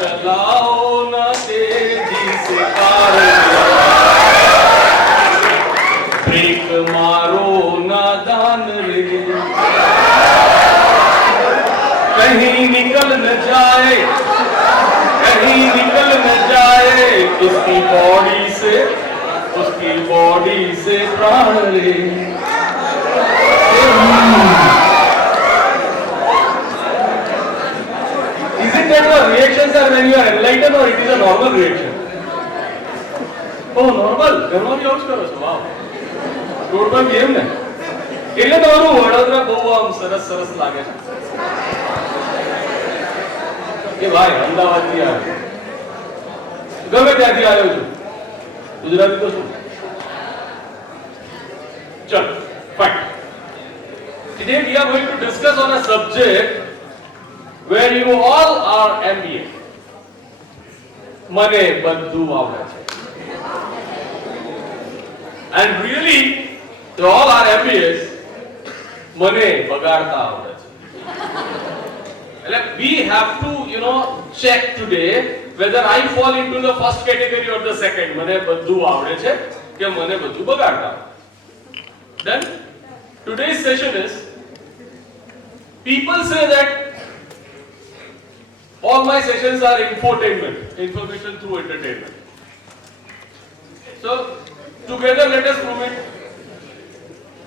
चलाओ ना तेजी से कार, ब्रेक मारो ना दान रे, कहीं निकल न जाए, कहीं निकल न जाए उसकी बॉडी से प्राण रे। Isn't that your reactions are when you are enlightened or it is a normal reaction? Oh, normal. ઘણો યુઝ કરો છો. વાવ. ટોટલ ગેમ ને. એટલે તમારું વડોદરા બહુ આમ સરસ લાગે છે. કે ભાઈ અમદાવાદ થી આવ્યો. ગમે ત્યાંથી આવ્યો છું. ગુજરાતી તો શું? ચલ, fine. Today we are going to discuss on a subject where you all are MBA. મને બધું આવડે છે. And really, they all are MBAs. મને બગાડતા આવડે છે. We have to, check today whether I fall into the first category or the second. મને બધું આવડે છે કે મને બધું બગાડતા. Then today's session is, people say that all my sessions are infotainment, information through entertainment. So together let us prove it.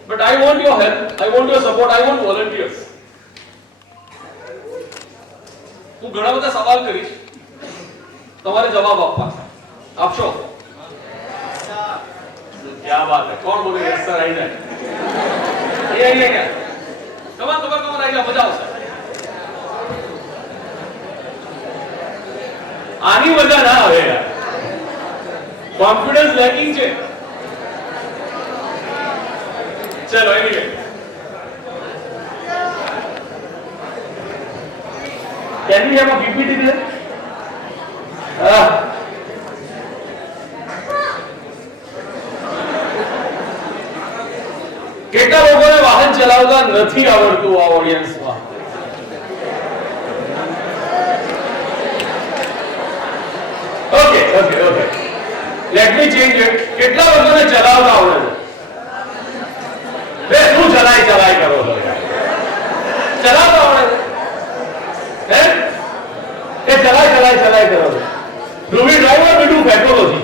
But I want your help, I want your support, I want volunteers. હું ઘણા બધા સવાલ કરીશ, તમારે જવાબ આપવા. આપશો? क्या बात है. कौन बोले यस सर? आई जाए. ये क्या? कमर आई जाओ, मजा आवશે. આની મજા ના આવે યાર. કોન્ફિડન્સ લેકિંગ છે. ચલો anyway, can we have a PPT there? કેટલા લોકોને વાહન ચલાવતા નથી આવડતું આ ઓડિયન્સમાં? Okay. Let me change it. કેટલા લોકોને ચલાવતા આવડે છે? બે શું ચલાઈ કરો છો યાર? ચલાવતા આવડે છે? હે? એ ચલાઈ કરો છો. Do we drive or we do pathology?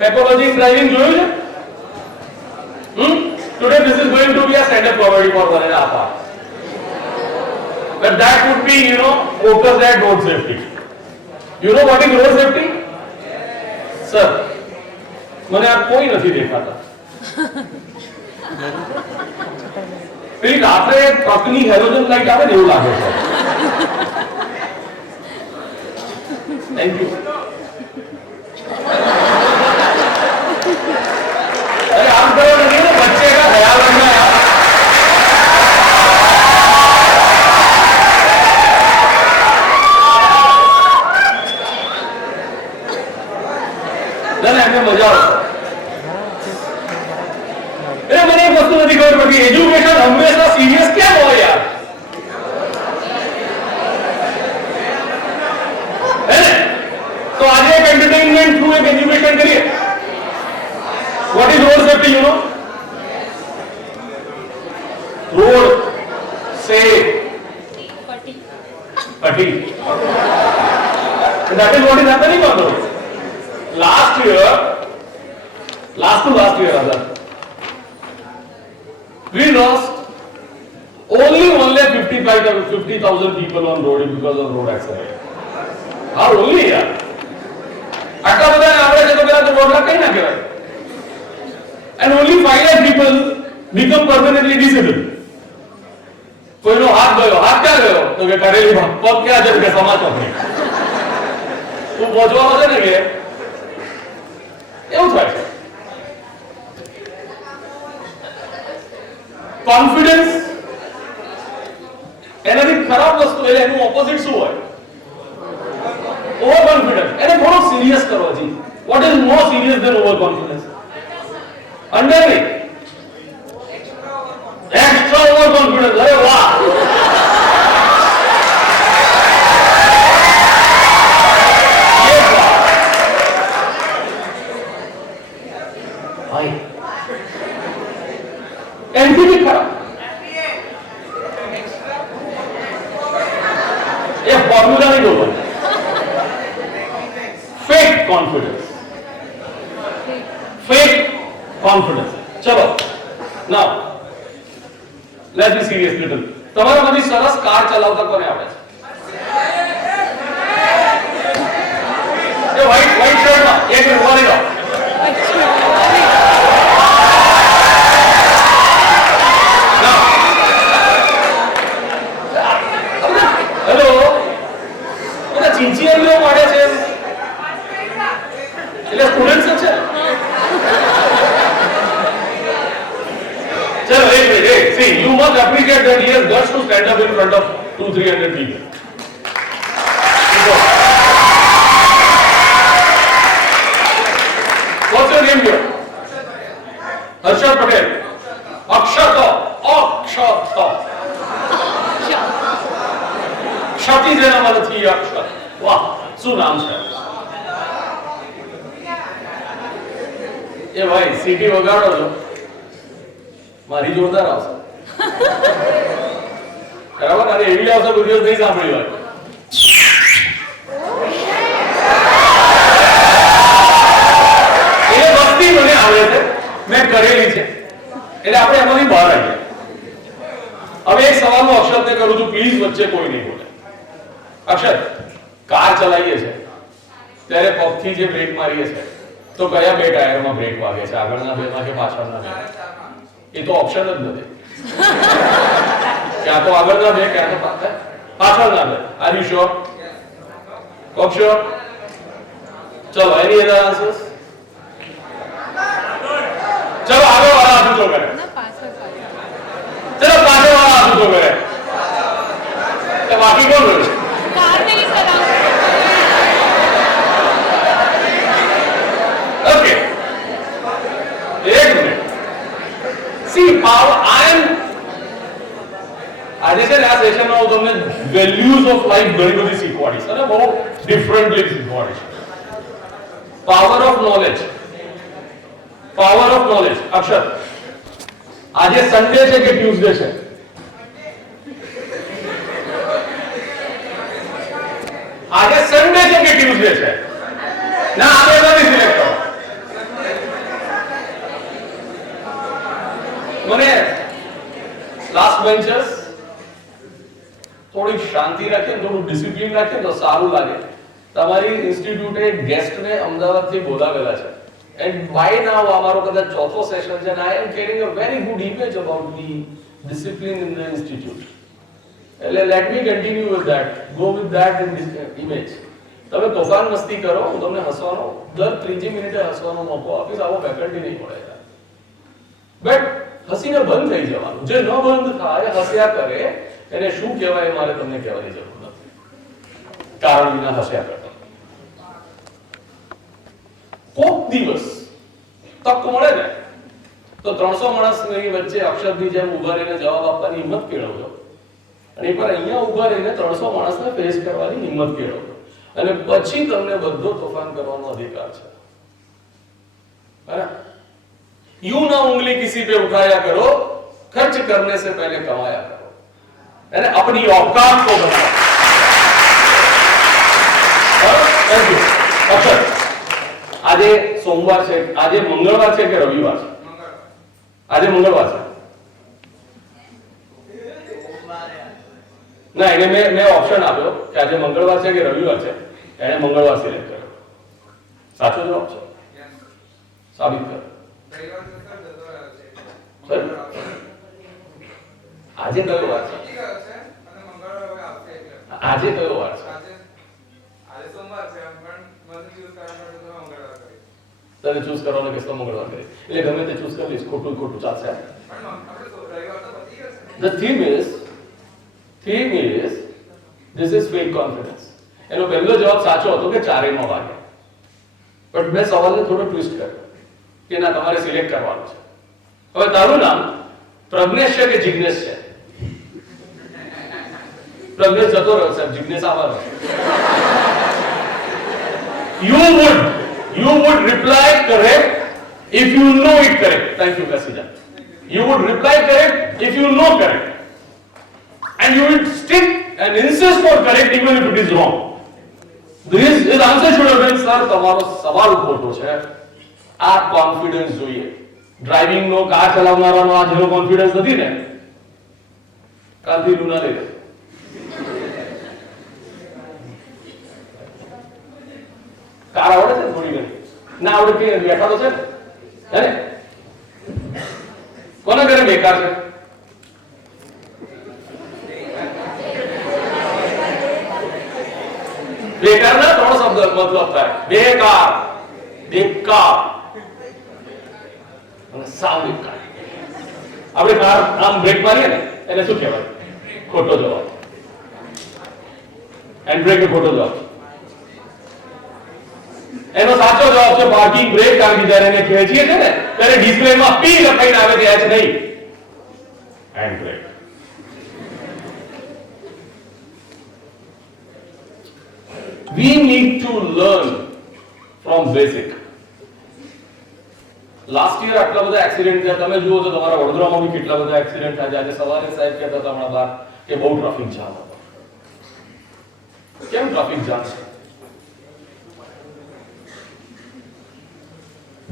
Pathology in driving જોયું છે? Today this is going to be a stand-up comedy for 1.5 hours. But that would be, focused at road safety. You know what is road safety? Sir, મને આ કોઈ નથી દેખાતા. પેલી રાત્રે ટ્રકની halogen light આવે ને એવું લાગે છે. Thank you. अरे आप करो नहीं ना, बच्चे का ख्याल रखना यार. ना हमें मजा आता. अरे मैंने एक वस्तु नहीं खबर पड़ी, एजुकेशन हमेशा सीरियस क्या हो यार? है तो आज एक एंटरटेनमेंट थ्रू एक एजुकेशन करिए. What is road safety, Road safety. That is what is happening on road. Last year, rather, we lost only 50,000 people on road because of road accident. How only yaar? આટલા બધા આવડે છે તો પેલા તો road કઈ ના કહેવાય. And only 5 lakh people become permanently disabled. કોઈનો હાથ ગયો, હાથ ક્યાં ગયો? તો કે કરેલી પગ ક્યાં જશે કે સમાતો નહીં. તું પહોંચવાનો છે ને કે એવું થાય છે. કોન્ફિડન્સ એનાથી ખરાબ વસ્તુ, એટલે એનું ઓપોઝિટ શું હોય? Over confidence. એને થોડો સિરિયસ કરો જી. What is more serious than over confidence? Under नहीं, एक्स्ट्रा ओवर कॉन्फिडेंस. अरे वाह, ये फॉर्मूला नहीं बोलना, फेक कॉन्फिडेंस, फेक कॉन्फिडेंस. चलो now let's be serious little. તમારામાંથી સરસ કાર ચલાવતા કોને આવડે છે? એ વ્હાઈટ શર્ટમાં એક મિનિટ ઉભા રહી જાઓ. હેલો, બધા ચીંચીયારીઓ પાડે છે એટલે સ્ટુડન્ટ્સ છે. Sir, wait. See, you must appreciate that he has guts to stand up in front of 200-300 people. What's your name here? Harshad Patel. Akshata. Shati જેના મારાથી અક્ષર. વાહ, શું નામ છે? એ ભાઈ સીટી વગાડો છો. મારી જોરદાર આવશે. બરાબર? અરે એવી આવશે કોઈ દિવસ નહીં સાંભળી હોય. એ વસ્તી મને આવડે છે, મેં કરેલી છે, એટલે આપણે એમાંથી બહાર આવીએ. હવે એક સવાલનો અક્ષરને કરું છું, પ્લીઝ વચ્ચે કોઈ નહીં બોલે. અક્ષર, કાર ચલાવીએ છે ત્યારે પગથી જે બ્રેક મારીએ છે તો કયા બે ટાયરમાં બ્રેક વાગે છે, આગળના બેમાં કે પાછળના બે? એ તો ઓપ્શન જ નથી. ક્યાં તો આગળના બે, ક્યાં તો પાછળના બે. Are you sure? શ્યોર? ચલો, એની અધર આન્સર્સ? ચલો આગળ વાળા હાથ ઊંચો કરે. ચલો પાછળ વાળા હાથ ઊંચો કરે. તો બાકી કોણ રહ્યું? Okay. એક મિનિટ. See, power. આજે છે ને આ સેશનમાં હું તમને વેલ્યુઝ ઓફ લાઈફ ઘણી બધી શીખવાડીશ અને બહુ ડિફરન્ટલી શીખવાડીશ. Power of knowledge. Power of knowledge. Akshar, આજે સન્ડે છે કે ટ્યુઝડે છે? આજે સન્ડે છે કે ટ્યુઝડે છે? ના, આપણે નથી સિલેક્ટ કરો. મને લાસ્ટ બેન્ચર્સ થોડી શાંતિ રાખે, થોડું ડિસિપ્લિન રાખે તો સારું લાગે. તમારી ઇન્સ્ટિટ્યૂટે ગેસ્ટને અમદાવાદથી બોલાવેલા છે એન્ડ બાય નાઉ અમારો કદાચ ચોથો સેશન છે અને I am caring a very good image about the discipline in the institute. એટલે let me continue with that, go with that image. તમે તોફાન મસ્તી કરો, હું તમને હસવાનો દર ત્રીજી મિનિટે હસવાનો મોકો આપીશ. આવો ફેકલ્ટી નહીં મળે. બટ હસીને બંધ થઈ જવાનું. જે ન બંધ થાય, હસ્યા કરે, એને શું કહેવાય મારે તમને કહેવાની જરૂર નથી. કારણ વિના હસ્યા કરતા. કોક દિવસ તક મળે ને તો 300 માણસની વચ્ચે અક્ષરની જેમ ઉભા રહીને જવાબ આપવાની હિંમત કેળવજો. અને એ પર અહીંયા ઉભા રહીને 300 માણસને ફેસ કરવાની હિંમત કેળવજો. અને પછી તમને બધો તોફાન કરવાનો અધિકાર છે. બરાબર? यूं ना उंगली किसी पे उठाया करो, खर्च करने से पहले कमाया करो. यानी अपनी औकात को बनाओ. Thank you. अक्षर, આજે સોમવાર છે, આજે મંગળવાર છે કે રવિવાર છે? આજે મંગળવાર છે. ના, એને મેં ઓપ્શન આપ્યો કે આજે મંગળવાર છે કે રવિવાર છે. એને મંગળવાર સિલેક્ટ કર્યો. સાચો જવાબ છે? સાબિત કરો. આજે કયો વાર છે? આજે કયો વાર છે? આજે સોમવાર છે, પણ મને ચૂઝ કરવાનો તો મંગળવાર કરી. તને ચૂઝ કરવાનો કે તો મંગળવાર કરી. એટલે ગમે તે ચૂઝ કરી લઈશ, ખોટું ચાલશે. પણ આપણે રવિવાર તો પતી ગયો છે. The theme is this is fake confidence. એનો પહેલો જવાબ સાચો હતો કે ચારેયમાં વાગે. બટ મેં સવાલને થોડો ટ્વિસ્ટ કર્યો કે ના, તમારે સિલેક્ટ કરવાનું છે. હવે તારું નામ પ્રજ્ઞેશ છે કે જિગ્નેશ છે? પ્રજ્ઞેશ જતો રહ્યો સાહેબ, જિગ્નેશ આવવાનો. You would reply correct if you know it correct. Thank you, Kasija. You would reply correct if you know correct. And you would stick and insist for correct even if it is wrong. His answer should have been, sir, તમારો સવાલ ખોટો છે. આ confidence જોઈએ. Driving નો, car ચલાવનારાનો આ જેનો confidence નથી ને, કાલથી લુના લઈ લે. કાર આવડે છે થોડી ઘણી, ના આવડે કે બેઠા તો છે ને, હે ને? કોના ઘરે બેકાર છે? બેકાર ના ત્રણ શબ્દ મતલબ થાય. બેકાર, બેકાર અને સાવ બેકાર. આપણે કાર આમ બ્રેક મારીએ ને એને શું કહેવાય? ખોટો જવાબ. હેન્ડ બ્રેક ખોટો જવાબ. એનો સાચો જવાબ છે પાર્કિંગ બ્રેક. કારણ કે જ્યારે એને ખેંચીએ છે ને ત્યારે ડિસ્પ્લેમાં પી લખાઈને આવે છે, એચ નહીં, hand break. We need to learn from basic. Last year આટલા બધા એક્સિડન્ટ થયા. તમે જુઓ તો તમારા વડોદરામાં બી કેટલા બધા એક્સિડન્ટ થયા. આજે સવારે સાહેબ કહેતા હતા હમણાં બહાર કે બહુ ટ્રાફિક જામ હતો. કેમ ટ્રાફિક જામ છે?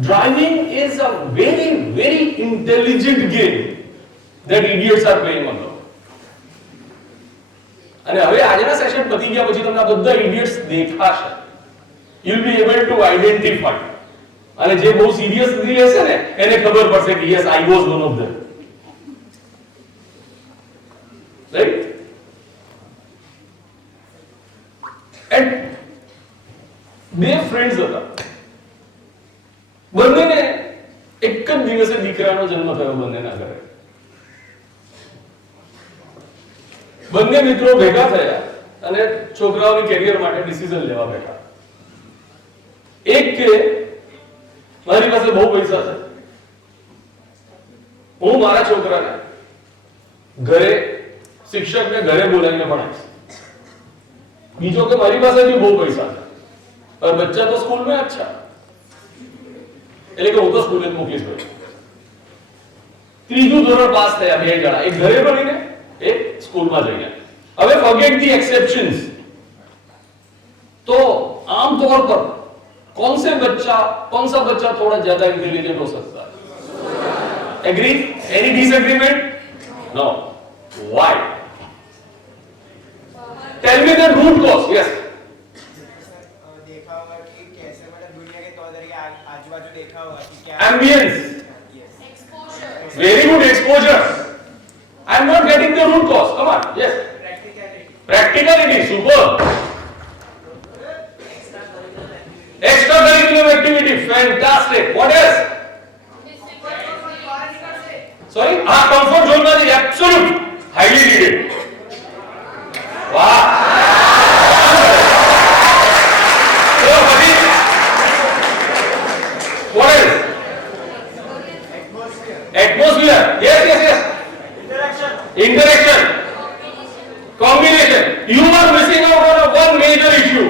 Driving is a very, very intelligent game that idiots are playing on. અને હવે આજના સેશન પતી ગયા પછી તમને આ બધા ઇડિયટ્સ દેખાશે. You will be able to identify. અને જે બહુ સિરિયસલી લેશે ને એને ખબર પડશે કે yes, I was one of them. Right? And બે ફ્રેન્ડ્સ હતા. બંનેને એક જ દિવસે દીકરાનો જન્મ થયો બંનેના ઘરે. બંને મિત્રો ભેગા થયા અને છોકરાઓની કેરિયર માટે ડિસિઝન લેવા બેઠા. એક કે મારી પાસે બહુ પૈસા છે, હું મારા છોકરાને ઘરે શિક્ષકને ઘરે બોલાવીને ભણાવીશ. બીજો કે મારી પાસે भी બહુ પૈસા છે पर बच्चा तो स्कूल में अच्छा, એટલે કે હું તો સ્કૂલે જ મોકલીશ ભાઈ. ત્રીજું ધોરણ પાસ થયા બે જણા, એક ઘરે ભણીને એક સ્કૂલમાં જઈને. હવે ફોરગેટ ધી एक्सेप्शंस. तो आमतौर पर कौन सा बच्चा थोड़ा ज्यादा इंटेलिजेंट हो सकता है? Agree? Any disagreement? No. Why? Tell me the root cause. Yes. देखा होगा कि कैसे मतलब दुनिया के तौर तरीके आजू-बाजू देखा होगा कि क्या Ambience. Exposure. Very good exposure. I am not getting the root cause. Come on. Yes. Practicality. Super. Extracurricular activity. Fantastic. What else? Sorry? Comfort zone is absolute. Highly needed. Wow. So, what else? Atmosphere. Yes. Interaction. Combination. You are missing out on one major issue.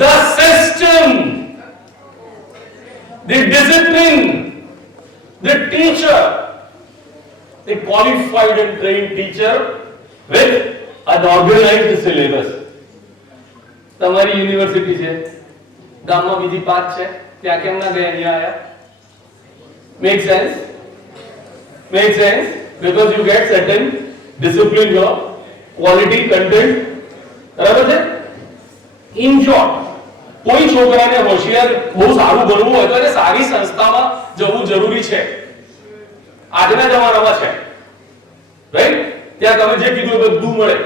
The system, the discipline, the teacher, the qualified and trained teacher with an organized syllabus. તમારી university છે, ગામમાં બીજી પાંચ છે, ત્યાં કેમ ના ગયા, અહીંયા આયા? Make sense? Make sense? Because you get certain discipline here, quality, content. બરાબર છે? In short, કોઈ છોકરાને હોશિયાર બહુ સારું ભણવું હોય તો એને સારી સંસ્થામાં જવું જરૂરી છે. આજના જમાનામાં છે, રાઈટ? ત્યાં તમે જે કીધું એ બધું મળે.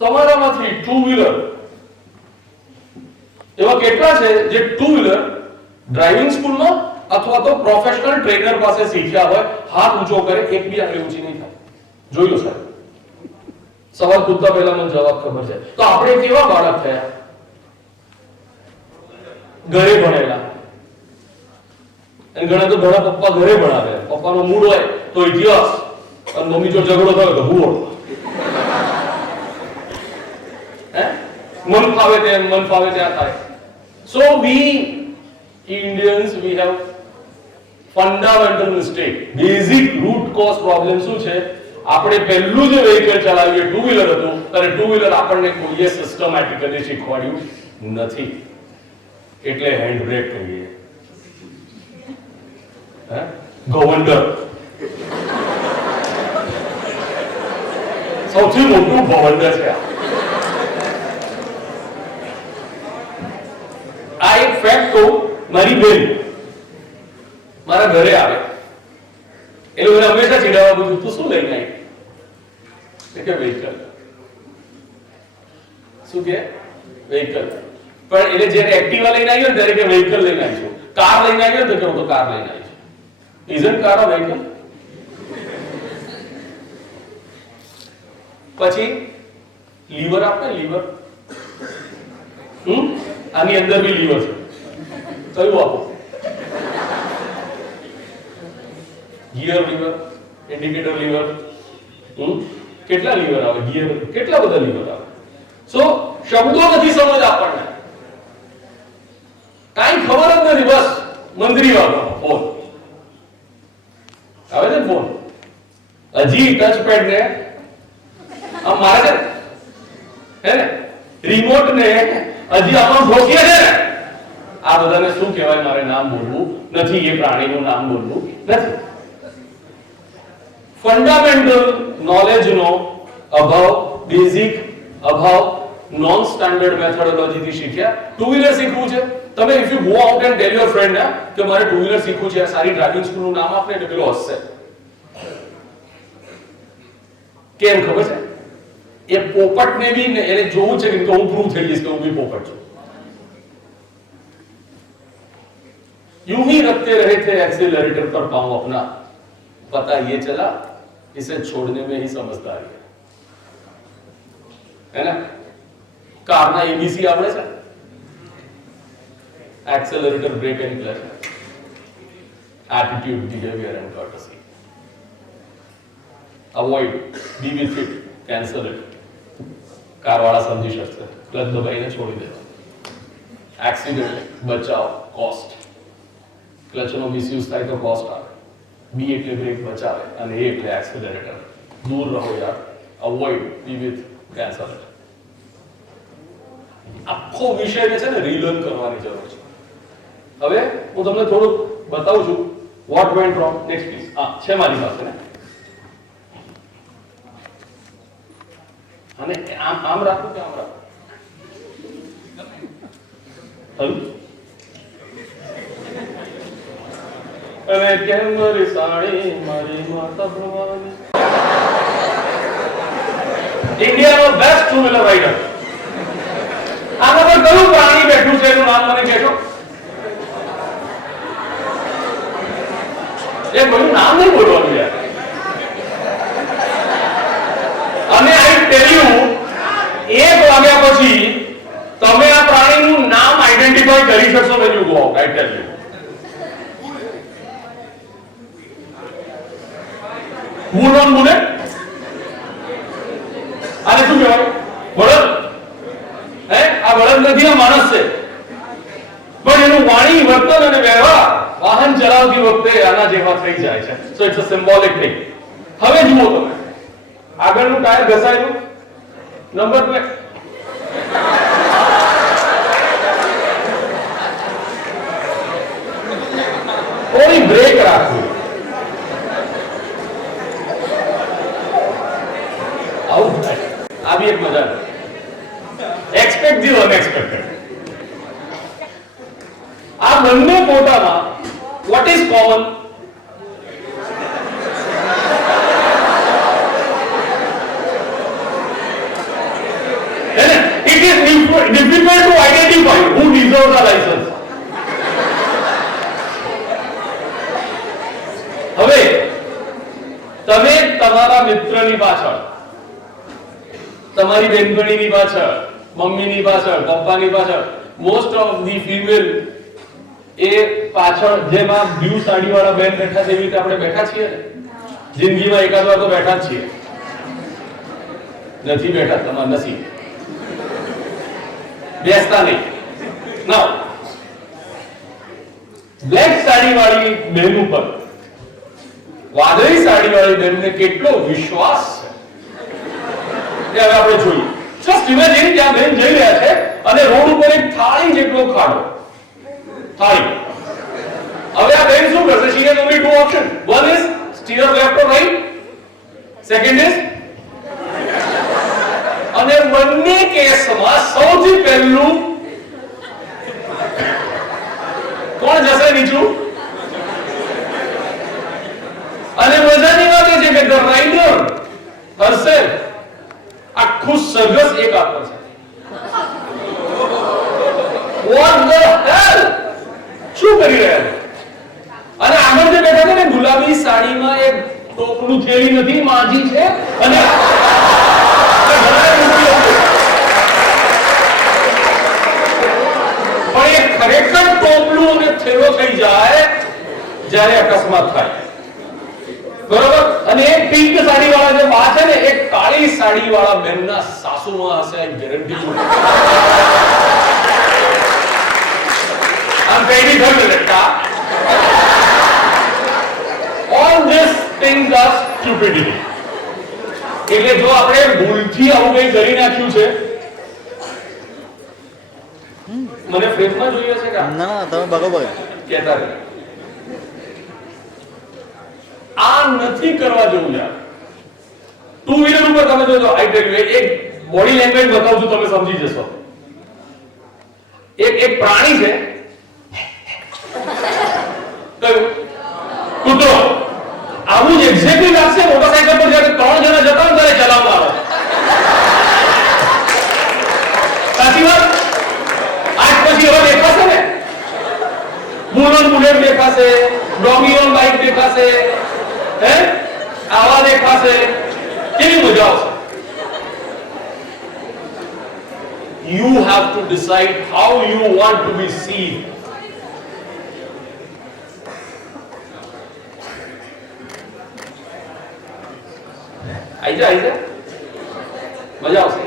તમારામાંથી ટુ વ્હીલર એવા કેટલા છે જે ટુ વ્હીલર ડ્રાઇવિંગ સ્કૂલમાં અથવા તો પ્રોફેશનલ ટ્રેનર પાસે શીખ્યા હોય? હાથ ઊંચો કરે, એક બી આંગળી ઊંચી નહીં થાય. જોયું સાહેબ? સવાલ પૂછતા પહેલા મને જવાબ ખબર છે. તો આપણે કેવા બાળક થયા? ઘરે ભણેલા. અને ઘણા તો ઘણા પપ્પા ઘરે ભણાવે, પપ્પાનો મૂડ હોય તો ઇતિહાસ, અને મમ્મી જો ઝઘડો થયો તો ભૂગોળ. મન ફાવે ત્યાં થાય. So we Indians we have fundamental mistake. Basic root cause problem શું છે? આપણે પહેલું જે vehicle ચલાવ્યું ટુ વ્હીલર હતું, ત્યારે ટુ વ્હીલર આપણને કોઈએ સિસ્ટમેટિકલી શીખવાડ્યું નથી. એટલે હેન્ડ બ્રેક કહીએ. હે? ગવર્નર સૌથી મોટું ભવંડર છે આ એક ફેક્ટ કહું. મારી બેન મારા ઘરે આવે એટલે મને હંમેશા ચીડાવવા બધું તું શું લઈને આવી કે વેહિકલ. શું કે વેહિકલ? પણ એટલે જ્યારે એક્ટિવા લઈને આવ્યો ને ત્યારે કે વેહિકલ લઈને આવી છું. કાર લઈને આવ્યો તો કે હું તો કાર લઈને આવી છું. Isn't car a vehicle? પછી લીવર આપને લીવર. આની અંદર બી લીવર છે. કયું આપો? Gear lever, indicator lever. કેટલા લીવર આવે? ગિયર કેટલા બધા લીવર આવે? સો શબ્દો નથી સમજ આપણને, કાઈ ખબર જ નથી. બસ મંદરી વાળો ફોન આવે છે. ફોન હજી ટચ પેડ ને આમ મારે છે હે ને, રિમોટ ને હજી આમાં ઠોકીએ છે ને. આ બધાને શું કહેવાય? મારે નામ બોલવું નથી, એ પ્રાણીનું નામ બોલવું નથી. ફંડામેન્ટલ નોલેજ નો અભાવ, બેઝિક અભાવ, નોન સ્ટાન્ડર્ડ મેથોડોલોજી થી શીખ્યા. ટુ વ્હીલર શીખવું છે તમે, if you go out and tell your friend ના કે મારે ટુ વ્હીલર શીખવું છે, સારી ડ્રાઇવિંગ સ્કૂલ નું નામ આપને એટલે પેલો હસશે. કેમ ખબર છે? એ પોપટને બી એને જોવું છે કે હું પ્રૂવ થઈ જઈશ કે હું બી પોપટ છું. यूं ही रखते रहे थे एक्सीलरेटर पर पांव अपना, पता ये चला इसे छोड़ने में ही समझदारी है ना? कारना एबीसी आवड़े છે? Accelerator, brake and clutch, attitude, behaviour and courtesy. Avoid, be with it, cancel it. Car वाला समझी શકશે, ક્લચ દબાઈને છોડી દેજો. एक्सीडेंट, बचाव, कॉस्ट. ક્લચનો મિસયુઝ થાય તો કોસ્ટ આવે. બી એટલે બ્રેક બચાવે અને એ એટલે એક્સેલરેટર. દૂર રહો યાર. Avoid, be with, cancel it. આખો વિષય છે ને રીલર્ન કરવાની જરૂર છે. હવે હું તમને થોડું બતાવું છું what went wrong. Next please. હા છે મારી પાસે ને. અને આમ રાખો કે આમ રાખો? હલો. અને કેમ મારી સાડી મારી માતા ભવાની. ઇન્ડિયાનો બેસ્ટ ટુ વ્હીલર રાઇડર. આમાં પર કયું પ્રાણી બેઠું છે એનું નામ મને કહેશો? એ કોઈનું નામ નહીં બોલવાનું યાર. અને આઈ ટેલ યુ 1 વાગ્યા પછી તમે આ પ્રાણીનું નામ આઈડેન્ટિફાઈ કરી શકશો when you go out. I tell you. Moon on bullet. આને શું કહેવાય? બળદ. હે? આ બળદ નથી, આ માણસ છે. પણ એનું વાણી, વર્તન અને વ્યવહાર વાહન ચલાવતી વખતે આના જેવા થઈ જાય છે. So it's a symbolic thing. હવે જુઓ તમે, આગળનું ટાયર ઘસાયેલું, નંબર પ્લેટ. થોડી બ્રેક રાખવી. આ બી એક મજા છે. Expect the unexpected. આ બંને ફોટામાં what is common? It is difficult to identify who deserves a license. હવે તમે તમારા મિત્રની પાછળ, તમારી બેનપણીની પાછળ, મમ્મીની પાછળ, પપ્પાની પાછળ, મોસ્ટ ઓફ ધી ફીમેલ એ પાછળ જેમાં બ્લુ સાડી વાળા બેન બેઠા છે એવી રીતે આપણે બેઠા છીએ ને. જિંદગીમાં એકાદ વાર તો બેઠા જ છીએ. નથી બેઠા તમારા નસીબ. બેસતા નહીં. નાઉ બ્લેક સાડી વાળી બહેન ઉપર વાદળી સાડી વાળી બહેનને કેટલો વિશ્વાસ છે એ હવે આપણે જોઈએ. જસ્ટ ઇમેજિન ત્યાં બહેન જઈ રહ્યા છે અને રોડ ઉપર એક થાળી જેટલો ખાડો, થાળી. હવે આ બહેન શું કરશે? she has only two options. One is steer left or right, second is, અને બંને કેસમાં સૌથી પહેલું કોણ જશે નીચું? અને મજાની વાત એ છે કે ધ રાઇડર હરસેલ્ફ આખું સરઘસ એક હાથ પર છે. What the hell? શું કરી રહ્યા છે? અને આગળ જે બેઠા છે ને ગુલાબી સાડીમાં એક ટોપલું થેલી નથી, માંજી છે અને પણ એ ખરેખર ટોપલું અને થેલો થઈ જાય જ્યારે અકસ્માત થાય. બરોબર? અને એક પિંક સાડી વાળા જે બા છે ને એક કાળી સાડી વાળા બહેનના સાસુમાં હશે, ગેરંટી છું. આમ કઈ નહીં થયું. All these things are stupidity. એટલે જો આપણે ભૂલથી આવું કંઈ કરી નાખ્યું છે, મને ફ્રેમમાં જોઈએ છે કે ના તમે બરોબર કહેતા રહે. આ નથી કરવા જેવું યાર. ટુ વ્હીલર ઉપર તમે જોજો, આઈ ટેલ યુ, એક બોડી લેંગ્વેજ બતાવું છું, તમે સમજી જશો. એક પ્રાણી છે, કયું? કૂતરો. આવું જ એક્ઝેક્ટલી લાગશે મોટરસાઇકલ પર જ્યારે 3 જણા જતા હોય ત્યારે ચલાવવા આવે. સાચી વાત? આજ પછી હવે દેખાશે ને, બુલોન બુલેટ દેખાશે, ડોગી ઓન બાઇક દેખાશે, હે આવા દેખાશે, કેવી મજા આવશે. You have to decide how you want to be seen. આઈ જા મજા આવશે.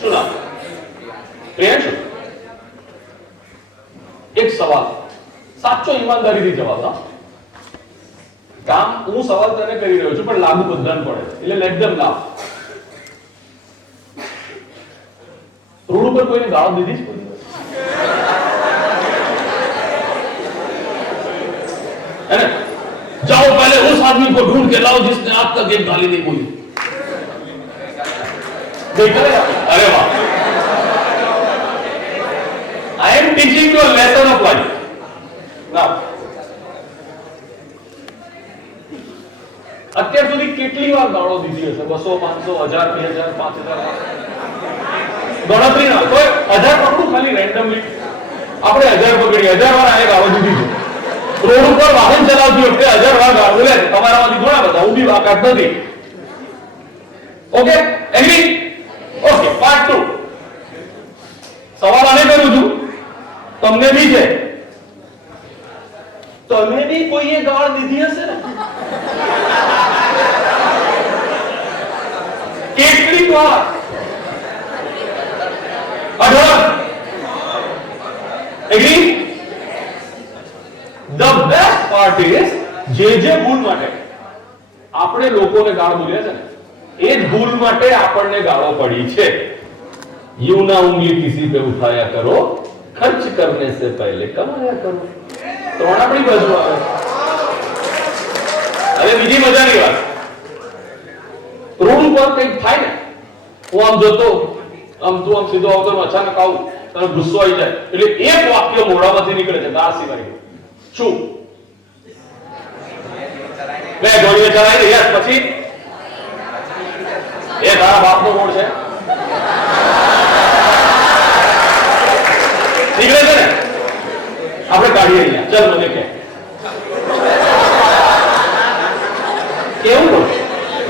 શું નામ? પ્રિયાંશુ. એક સવાલ સાચો ઈમાનદારીથી જવાબ આપ. કામ હું સવાલ તને કરી રહ્યો છું પણ લાગુ બધાને પડે એટલે લેટ ધેમ લાફ. રોડ ઉપર કોઈને ગાળો દીધી જ કોઈ है ना? जाओ पहले उस आदमी को ढूंढ के लाओ जिसने आज तक एक गाली नहीं बोली. देखा? अरे वाह, I am teaching you a lesson of life. Now, અત્યાર સુધી કેટલી વાર ગાળો દીધી હશે? 200, 500, 1000, 2000, 5000? ગણતરી ના કોઈ 1000 પકડું ખાલી રેન્ડમલી. આપણે 1000 પકડી 1000 વાર આને ગાળો દીધી છે. રોડ ઉપર વાહન ચલાવતી વખતે 1000 વાર ગાળો બોલે છે. તમારામાંથી ઘણા બધા ઊંધી વાકાત નથી. Okay, agree? Okay, part 2. સવાલ આને કરું છું, તમને બી છે. તમે બી કોઈએ ગાળ દીધી હશે ને? કેટલી વાર? 18. Agree? The best part is જે ભૂલ માટે આપણે લોકોને ગાળ બોલ્યા છે ને એ જ ભૂલ માટે આપણને ગાળો પડી છે. यूं ना उंगली किसी पे उठाया करो, खर्च करने से पहले कमाया करो. तो આપણી બાજુ આવે. હવે બીજી મજાની વાત, રોડ ઉપર કંઈક થાય ને, હું આમ જતો, આમ તું આમ સીધો આવતો અચાનક આવું, તને ગુસ્સો આવી જાય એટલે એક વાક્ય મોઢામાંથી નીકળે છે ગાળ સિવાય. શું? બે ગોળીઓ ચલાવી દે યાર. પછી એ તારા બાપનો રોડ છે નીકળે છે ને, આપણે કાઢીએ અહીંયા. ચાલ મને કે કેવું બોલ?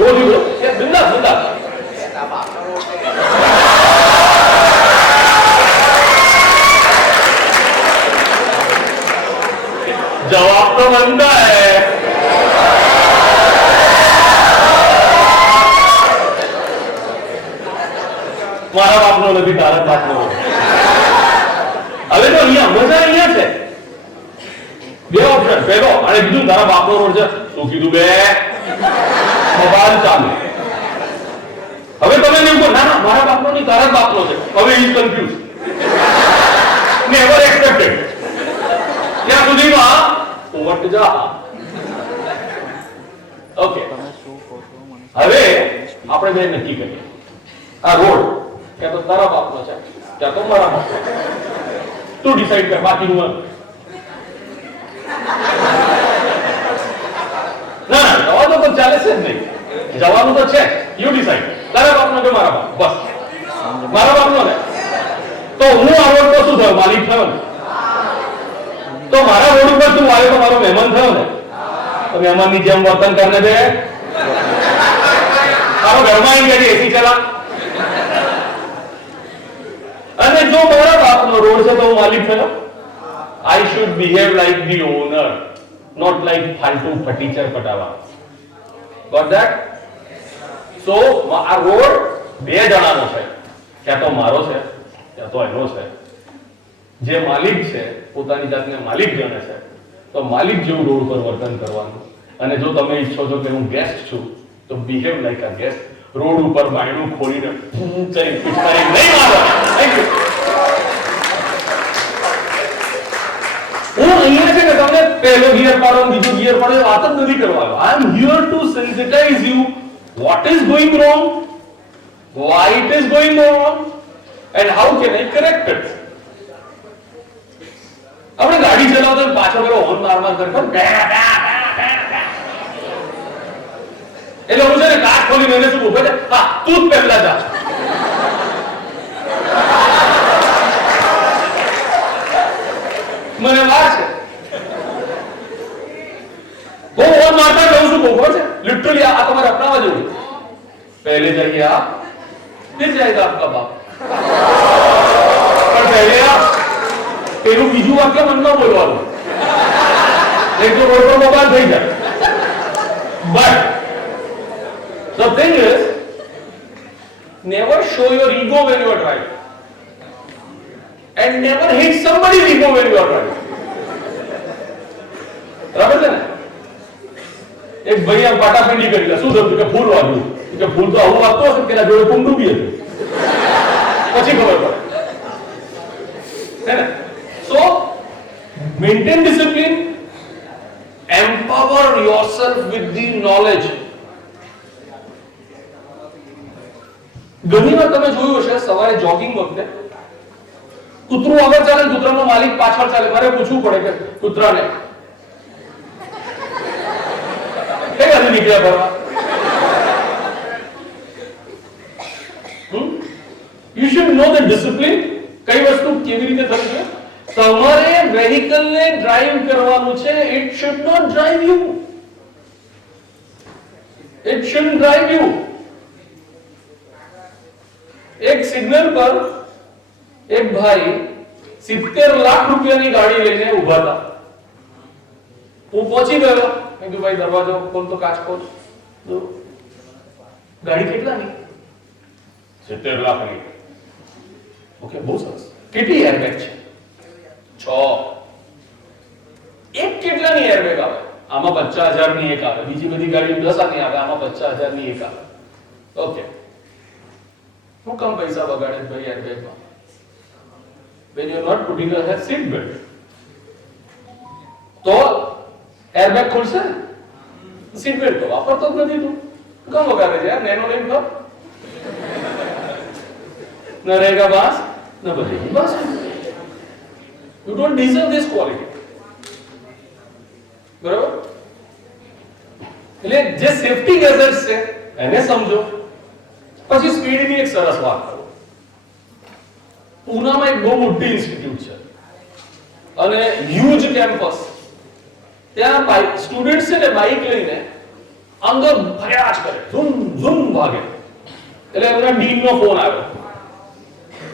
રોડ બોલ કે બિંદાસ બિંદાસ. जवाब तो बनता है. મારા બાપનો નથી, તારા બાપનો. હવે તો અહીંયા મજા અહીંયા છે. બે ઓપ્શન, પહેલો અને બીજું તારા બાપનો રોડ છે. શું કીધું બે? બબાલ ચાલુ. હવે તમે એમ કહો ના ના મારા બાપનો નહીં તારા બાપનો છે. હવે ઈ કન્ફ્યુઝ. Never expected. ત્યાં સુધીમાં પોવટ જા. ઓકે, હવે આપણે બે નક્કી કરીએ આ રોડ ક્યાં તો તારા બાપનો છે ક્યાં તો મારા બાપનો. તું ડિસાઈડ કર. બાકીનું ના ના જવા તો ચાલે છે જ નહીં. જવાનું તો છે. You decide. તારા બાપનો કે મારા બાપ? બસ મારા બાપનો ને તો હું આ રોડ તો શું થયો? માલિક થયો ને. તો મારા રોડ ઉપર તું આવ્યો તો મારો મહેમાન થયો ને. તો મહેમાનની જેમ વર્તન કરને દે. તારો ઘરમાં આવી ગયા એસી ચલા. અને જો મારા બાપનો રોડ છે તો હું માલિક થયો. I should behave like the owner, not like ફાલતુ ફટીચર પટાવા. Got that? So આ રોડ બે જણાનો છે. ક્યાં તો મારો છે ક્યાં તો એનો છે. જે માલિક છે પોતાની જાતને માલિક ગણે છે તો માલિક જેવું રોડ પર વર્તન કરવાનું. અને જો તમે ઈચ્છો છો કે હું ગેસ્ટ છું તો બિહેવ લાઈક અ ગેસ્ટ. રોડ ઉપર બાયણું ખોલીને પિચકારી નહીં મારો. Thank you. હું અહીંયા છે કે તમને પહેલો ગિયર પાડો બીજો ગિયર પાડો વાત જ નથી કરવાનો. I am here to sensitize you what is going wrong, why it is going wrong and how can I correct it. આપણે ગાડી ચલાવતા પાછો પેલો હોર્ન માર માર કરતો એટલે હું છે ને કાર ખોલી મેને શું ઉભો છે. હા તું જ પહેલા જા. મને વાર છે. હું હોર્ન મારતા જઉં છું ઉભો છે. લિટરલી આ તમારે અપનાવવા જેવું. पहले जाइए आप फिर जाएगा आपका बाप. पर पहले आप तेરું બીજું વાક્ય મનમાં બોલવાનું. એક તો રોડ પર બબાલ થઈ જાય. But the thing is, never show your ego when you are driving, and never hit somebody's ego when you are driving. બરાબર છે ને? એક ભાઈ આમ પાટાફેંડી કરી લે. શું થયું કે ફૂલ વાગ્યું. કે ફૂલ તો આવું વાગતો હશે કે એના જોડે કુંડું બી હતું. પછી ખબર પડે હે ને? So maintain discipline, empower yourself with the knowledge. ઘણી વાર તમે જોયું હશે સવારે જોગિંગ વખતે કૂતરું આગળ ચાલે ને કૂતરાનો માલિક પાછળ ચાલે. મારે પૂછવું પડે કે કૂતરાને કઈ બાજુ નીકળ્યા ફરવા? You should know the discipline. કઈ વસ્તુ કેવી રીતે થવી છે. તમારે વેહિકલ ને ડ્રાઈવ કરવાનું છે. It should not drive you. It shouldn't drive you. એક સિગ્નલ પર એક ભાઈ 70 લાખ રૂપિયાની ગાડી લઈને ઊભા હતા. હું પહોંચી ગયો. મેં કીધું ભાઈ દરવાજો ખોલ તો કાચ ખોલ. ગાડી કેટલાની? 70 લાખની. ઓકે બહુ સરસ. કેટલી એરબેગ છે? 6. એક કેટલાની એરબેગ આવે? આમાં 50,000 ની એક આવે. બીજી બધી ગાડીઓ 10 ની આવે. આમાં 50,000 ની એક આવે. ઓકે હું કમ પૈસા બગાડે ભાઈ એરબેગમાં? when you are not putting a seat belt તો એરબેગ ખુલશે ને? સીટ બેલ્ટ તો વાપરતો જ નથી તું. કમ વગાડે છે યાર? નેનો લઈને કર. ન રહેગા બાસ ન બચેગી બાસ. You don't deserve this quality. બરાબર? એટલે જે સેફટી ગેજેટ્સ છે એને સમજો. પછી સ્પીડની એક સરસ વાત કરું. પૂનામાં એક બહુ મોટી ઇન્સ્ટિટ્યૂટ છે અને હ્યુજ કેમ્પસ. ત્યાં સ્ટુડન્ટ્સ છે ને બાઇક લઈને અંદર ફર્યા જ કરે. ઝૂમ ઝૂમ ભાગે. એટલે એમના ડીન નો ફોન આવ્યો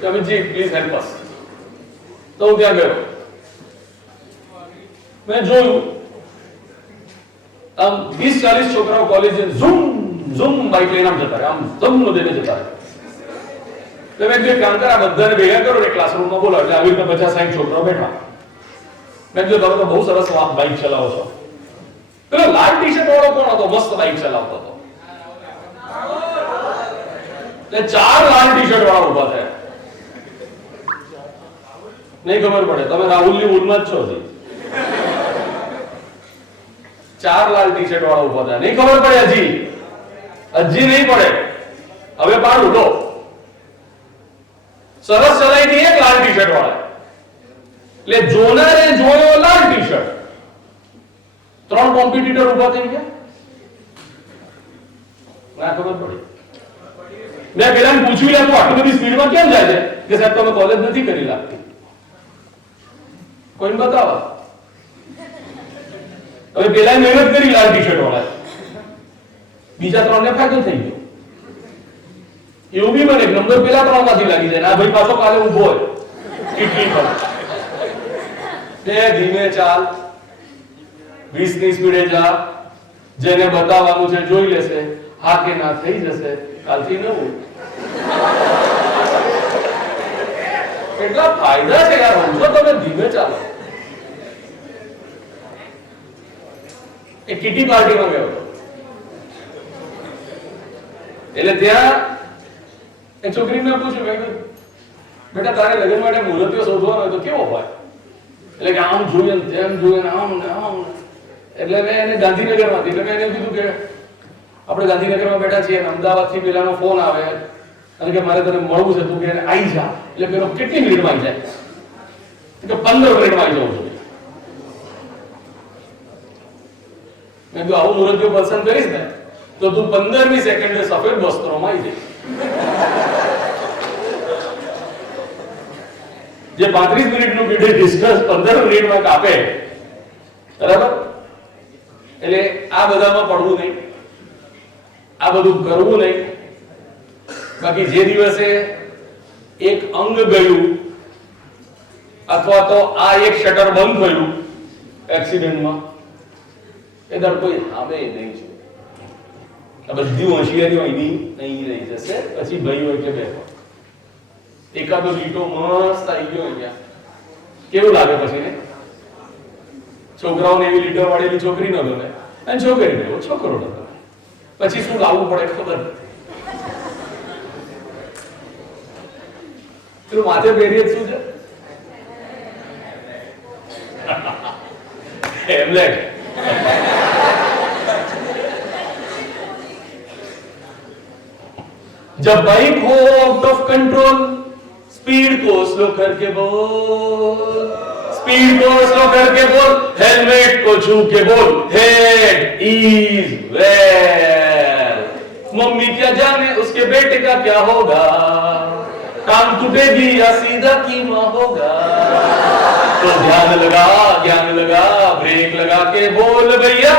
કે અમિતજી પ્લીઝ હેલ્પ અસ. તો હું ત્યાં ગયો. મેં જોયું આમ 20-40 છોકરાઓ કોલેજ ઝૂમ ઝૂમ બાઇક લઈને આમ જતા રહે. આમ ધમ દઈને જતા રહે. તો મેં કીધું કામ કર, આ બધાને ભેગા કરો ને ક્લાસરૂમમાં બોલો. એટલે આવી રીતે 50-60 છોકરાઓ બેઠા. મેં કીધું તમે તો બહુ સરસ બાઇક ચલાવો છો. પેલો લાલ ટી-શર્ટ વાળો કોણ હતો? મસ્ત બાઇક ચલાવતો હતો. એટલે 4 લાલ ટી-શર્ટ વાળા ઉભા થયા. નહીં ખબર પડે, તમે રાહુલની ઉડમાં જ છો હજી. 4 લાલ ટી-શર્ટ વાળા ઉભા થયા. નહીં ખબર પડે હજી નહીં પડે. હવે પાડ ઉઠો. સરસ ચલાઈ હતી એક લાલ ટી-શર્ટ વાળા. એટલે જોનારે જોયો લાલ ટી-શર્ટ. 3 કોમ્પિટિટર ઉભા થઈ ગયા. ના ખબર પડી. મેં પેલાને પૂછ્યું, લે તું આટલી બધી સ્પીડમાં કેમ જાય છે? કે સાહેબ તમે કોલેજ નથી કરી લાગતી. કોઈને બતાવો. હવે પેલા મહેનત કરી લાલ ટી-શર્ટ વાળા. બીજા 3 ને ફાયદો થઈ ગયો. એવું બી બને નંબર પેલા 3 માંથી લાગી જાય. આ ભાઈ પાછો કાલે ઊભો હોય કેટલી પર. તે ધીમે ચાલ, 20 ની સ્પીડે જા. જેને બતાવવાનું છે જોઈ લેશે. હા કે ના થઈ જશે. કાલથી નવું. કેટલા ફાયદા છે યાર. સમજો તમે ધીમે ચાલો. એક કિટી પાર્ટીમાં ગયો હતો. એટલે ત્યાં એક છોકરીને પૂછ્યું, મેં કીધું બેટા તારે લગ્ન માટે મુહૂર્તિઓ શોધવાનો હોય તો કેવો હોય? એટલે કે આમ જોઈએ ને તેમ જોઈએ ને આમ ને આમ. એટલે મેં એને ગાંધીનગરમાંથી, એટલે મેં એને કીધું કે આપણે ગાંધીનગરમાં બેઠા છીએ અને અમદાવાદથી પેલાનો ફોન આવે અને કે મારે તને મળવું છે, તું કે આવી જા. એટલે પેલો કેટલી મિનિટમાં આવી જાય? કે 15 મિનિટમાં આવી જાઉં છું. મેં કીધું આવું મુહૂર્તિઓ પસંદ કરીશ ને તો તું 15મી સેકન્ડે સફેદ વસ્ત્રોમાં આવી જાય. જે 35 મિનિટનું પીરિયડ ડિસ્કસ 15 મિનિટમાં કાપે, બરાબર? એટલે આ બધામાં પડવું નહીં, આ બધું કરવું નહીં. બાકી જે દિવસે એક અંગ ગયું અથવા તો આ એક શટર બંધ થયું એક્સિડન્ટમાં, એ દર કોઈ સામે નહીં છે. આ બધી હોશિયારીઓ અહીં રહી જશે. પછી ભાઈ હોય કે બેઠો એકાદો લીટો મસ્ત આવી ગયો અહીંયા, કેવું લાગે પછી ને? છોકરાઓને એવી લીટો વાળેલી છોકરી ન ગમે અને છોકરીને એવો છોકરો ન ગમે. પછી શું લાવવું પડે ખબર નથી. પેલું માથે પહેરીએ શું છે? હેમલેટ. जब बाइक हो आउट ऑफ कंट्रोल, स्पीड को स्लो करके बोल, स्पीड को स्लो करके बोल, हेलमेट को छू के बोल, हेड इज वेल. मम्मी क्या जाने उसके बेटे का क्या होगा, टांग टूटेगी या सीधा कीमा होगा. तो ध्यान लगा ब्रेक लगा के बोल भैया,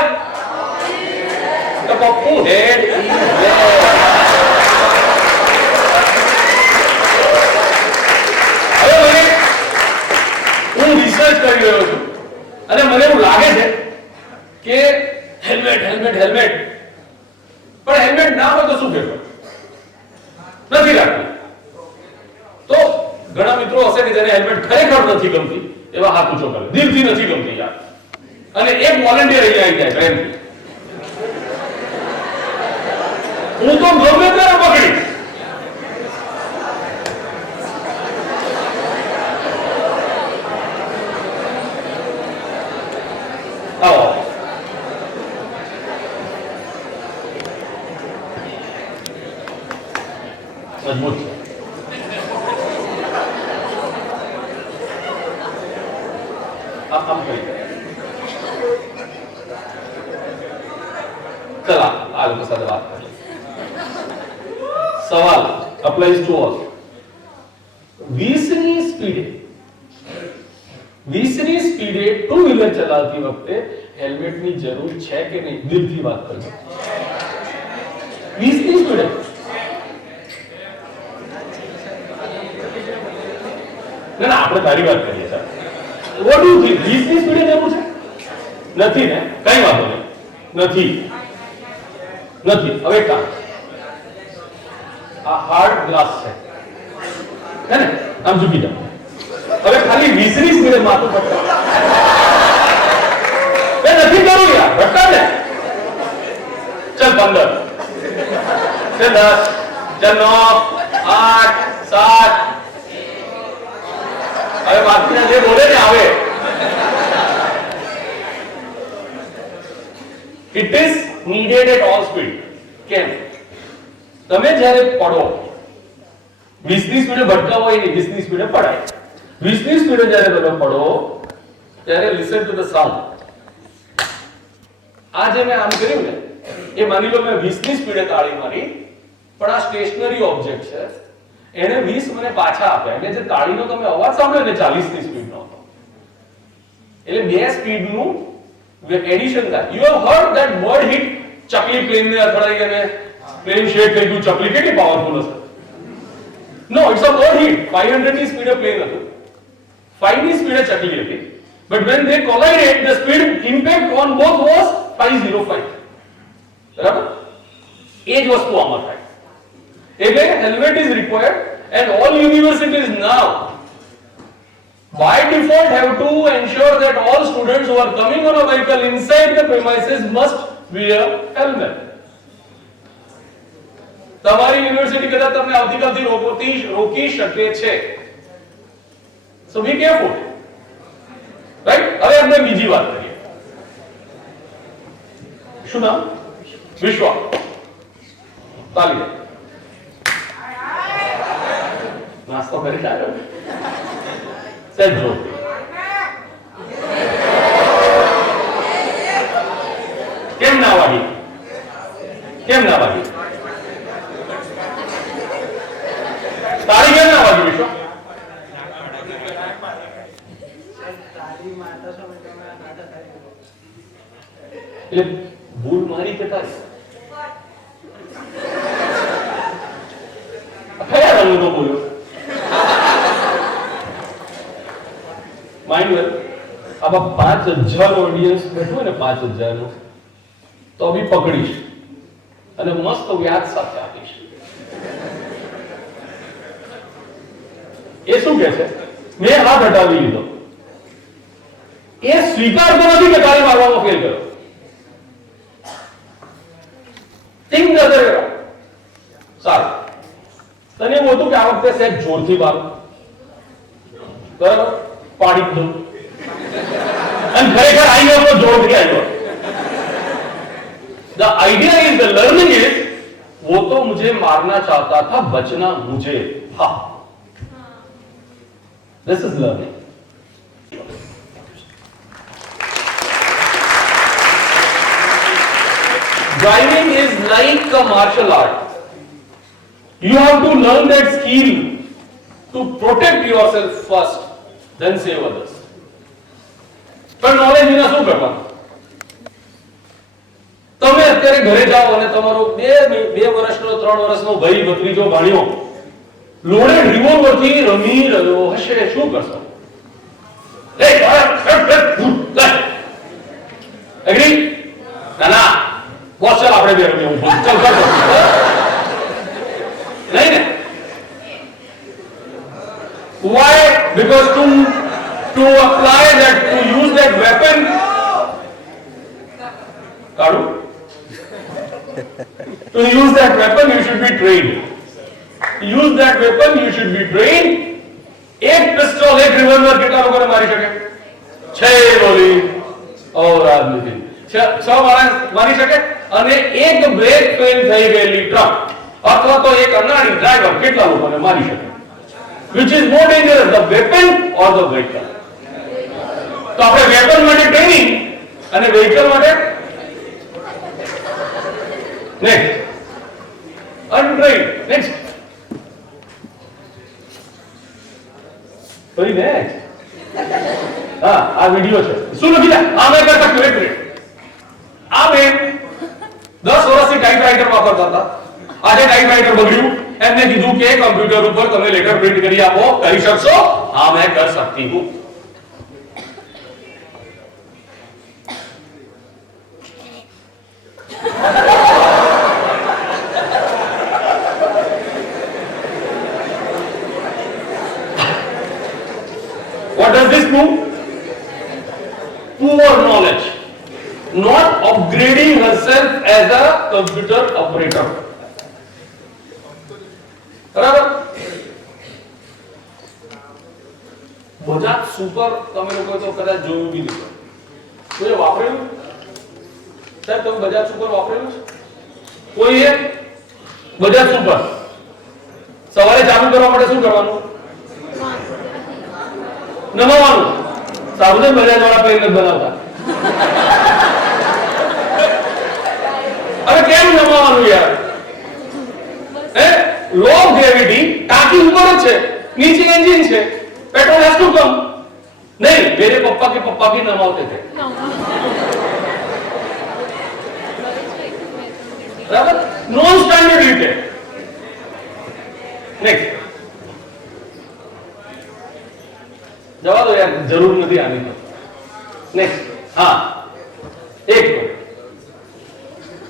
तो Pappu head is well. Research કરી રહ્યો છું અને મને એવું લાગે છે કે હેલ્મેટ હેલ્મેટ હેલ્મેટ, પણ હેલ્મેટ ના હોય તો શું ફેરફાર? નથી રાખવું. તો ઘણા મિત્રો હશે કે જેને હેલ્મેટ ખરેખર નથી ગમતી, એવા હાથ ઊંચો કરે. દિલથી નથી ગમતી યાર. અને એક વોલન્ટિયર અહીંયા આવી જાય પ્રેમથી, હું તો ગમે ત્યારે પકડીશ. મજબૂત છે. આમ કરી ચલા આ લોકો સાથે વાત કરીએ. સવાલ અપ્લાઈઝ ટુ ઓલ. 20ની સ્પીડે ટુ વ્હીલર ચલાવતી વખતે હેલ્મેટની જરૂર છે કે નહીં? દિલથી વાત કરજો. 20ની સ્પીડે ના આપણે તારી વાત કરીએ sir. What do you think? 20ની સ્પીડે જવું છે? નથી ને? કઈ વાંધો નહીં. નથી. હવે કામ આ હાર્ડ ગ્લાસ છે, હે ને આમ ઝૂકી જાઓ હવે ખાલી 20 ની સ્પીડે માથું પટકા એ નથી કરું યાર ભટકા ને ચલ 15 ચલ 10 ચલ 9 8 7 હવે બાકીના જે બોલે ને આવે It is needed at all speed. કેમ? તમે જ્યારે પડો 20 ની સ્પીડે ભટકાવો હોય ને 20 ની સ્પીડે પડાય 20 ની સ્પીડે જ્યારે તમે પડો ત્યારે listen to the sound. આ જે મેં આમ કર્યું ને એ માની લો મેં 20 ની સ્પીડે તાળી મારી પણ આ સ્ટેશનરી ઓબ્જેક્ટ છે એને 20 મને પાછા આપ્યા એટલે જે તાળીનો તમે અવાજ સાંભળ્યો ને 40 ની સ્પીડનો હતો એટલે બે સ્પીડનું એડિશન થાય you have heard that word hit ચકલી પ્લેન ને અથડાઈ અને પ્લેન શેક થઈ ગયું ચકલી કેટલી પાવરફુલ હશે નો ઇટ્સ અ વર્ડ હિટ 500 ની સ્પીડે પ્લેન હતું 5 ની સ્પીડે ચકલી હતી but when they collided the speed impact on both was 505 બરાબર એ જ વસ્તુ આમાં થાય એટલે helmet is required and all universities now by default have to ensure that all students who are coming on a vehicle inside the premises must wear helmet. તમારી university કદાચ તમને આવતીકાલથી રોકી શકે છે. So be careful. Right? હવે આપણે બીજી વાત કરીએ. શું નામ? વિશ્વા. તાલી દે. નાસ્તો કરી આવ્યો. સહેજ જો કેમ ના વાગી તાળી કેમ ના વાગી વિશ્વ એટલે ભૂલ મારી કે તારી કયા રંગનો બોલ્યો માઇન્ડ વેલ આબા 5000 ઓડિયન્સ બેઠું ને 5000 નું તો બી પકડીશ અને મસ્ત વ્યાજ સાથે આપીશ એ શું કહે છે મેં હાથ હટાવી લીધો એ સ્વીકારતો નથી કે તાળી મારવામાં ફેલ કર્યો થિંક નજર કરો સારું તને એવું હતું કે આ વખતે સહેજ જોરથી મારો બરાબર પાડી દો અને ખરેખર આવી ગયો તો જોરથી આવ્યો The idea is the learning is वो तो मुझे मारना चाहता था बचना मुझे था this is learning driving is like a martial art you have to learn that skill to protect yourself first then save others પણ નોલેજ વિના શું કરવાનું તમે અત્યારે ઘરે જાઓ અને તમારો 2 વર્ષનો 3 વર્ષનો ભાઈ ભત્રીજો ભાણ્યો લોડેડ રિવોલ્વર થી રમી રહ્યો હશે શું કરશો એગ્રી ના બોસ ચાલ આપણે બે રમીએ ચાલ કર નહીં ને why because to apply that to use that weapon કાઢો to use that weapon you should be trained to use that weapon you should be trained એક પિસ્તોલ એક રિવોલ્વર કેટલા લોકોને મારી શકે 6 ગોળી और રાજનીતિ 6 મારી શકે અને એક બ્રેક ફેલ થઈ ગયેલી ટ્રક અથવા તો એક અનાડી ડ્રાઈવર કેટલા લોકોને મારી શકે which is more dangerous the weapon or the vehicle તો આપણે વેપન માટે ટ્રેનિંગ અને vehicle માટે next untrained next very next હા આ વિડિયો છે શું લખી દે આ મેં કરતા એક મિનિટ આ બેન 10 વર્ષથી ટાઈપરાઈટર વાપરતા હતા આજે ટાઈપરાઈટર બગડ્યું એમને કીધું કે કમ્પ્યુટર ઉપર તમે લેટર પ્રિન્ટ કરી આપો કરી શકશો હા मैं कर सकती हूं poor knowledge, not upgrading herself as a computer operator. બરાબર? બજાજ સુપર તમે લોકો તો કદાચ જોયું બી નહીં. કોઈ વાપરેલું? સાહેબ તમે બજાજ સુપર વાપરેલું છે? કોઈએ બજાજ સુપર સવારે ચાલુ કરવા માટે શું કરવાનું? નમાવાનું. સાબુને બજાજ વાળા પહેરીને બનાવતા. અરે કેમ નમાવાનું યાર? હે લો ગ્રેવિટી ટાંકી ઉપર જ છે, નીચે એન્જિન છે, पेट्रोल हैज टू कम. नहीं, मेरे पापा के पापा भी नमाते थे. बराबर? नॉन स्टैंडर्ड रीते. नेक्स्ट. जवाब दो यार, जरूर नहीं आनी तो. नेक्स्ट. हाँ. एक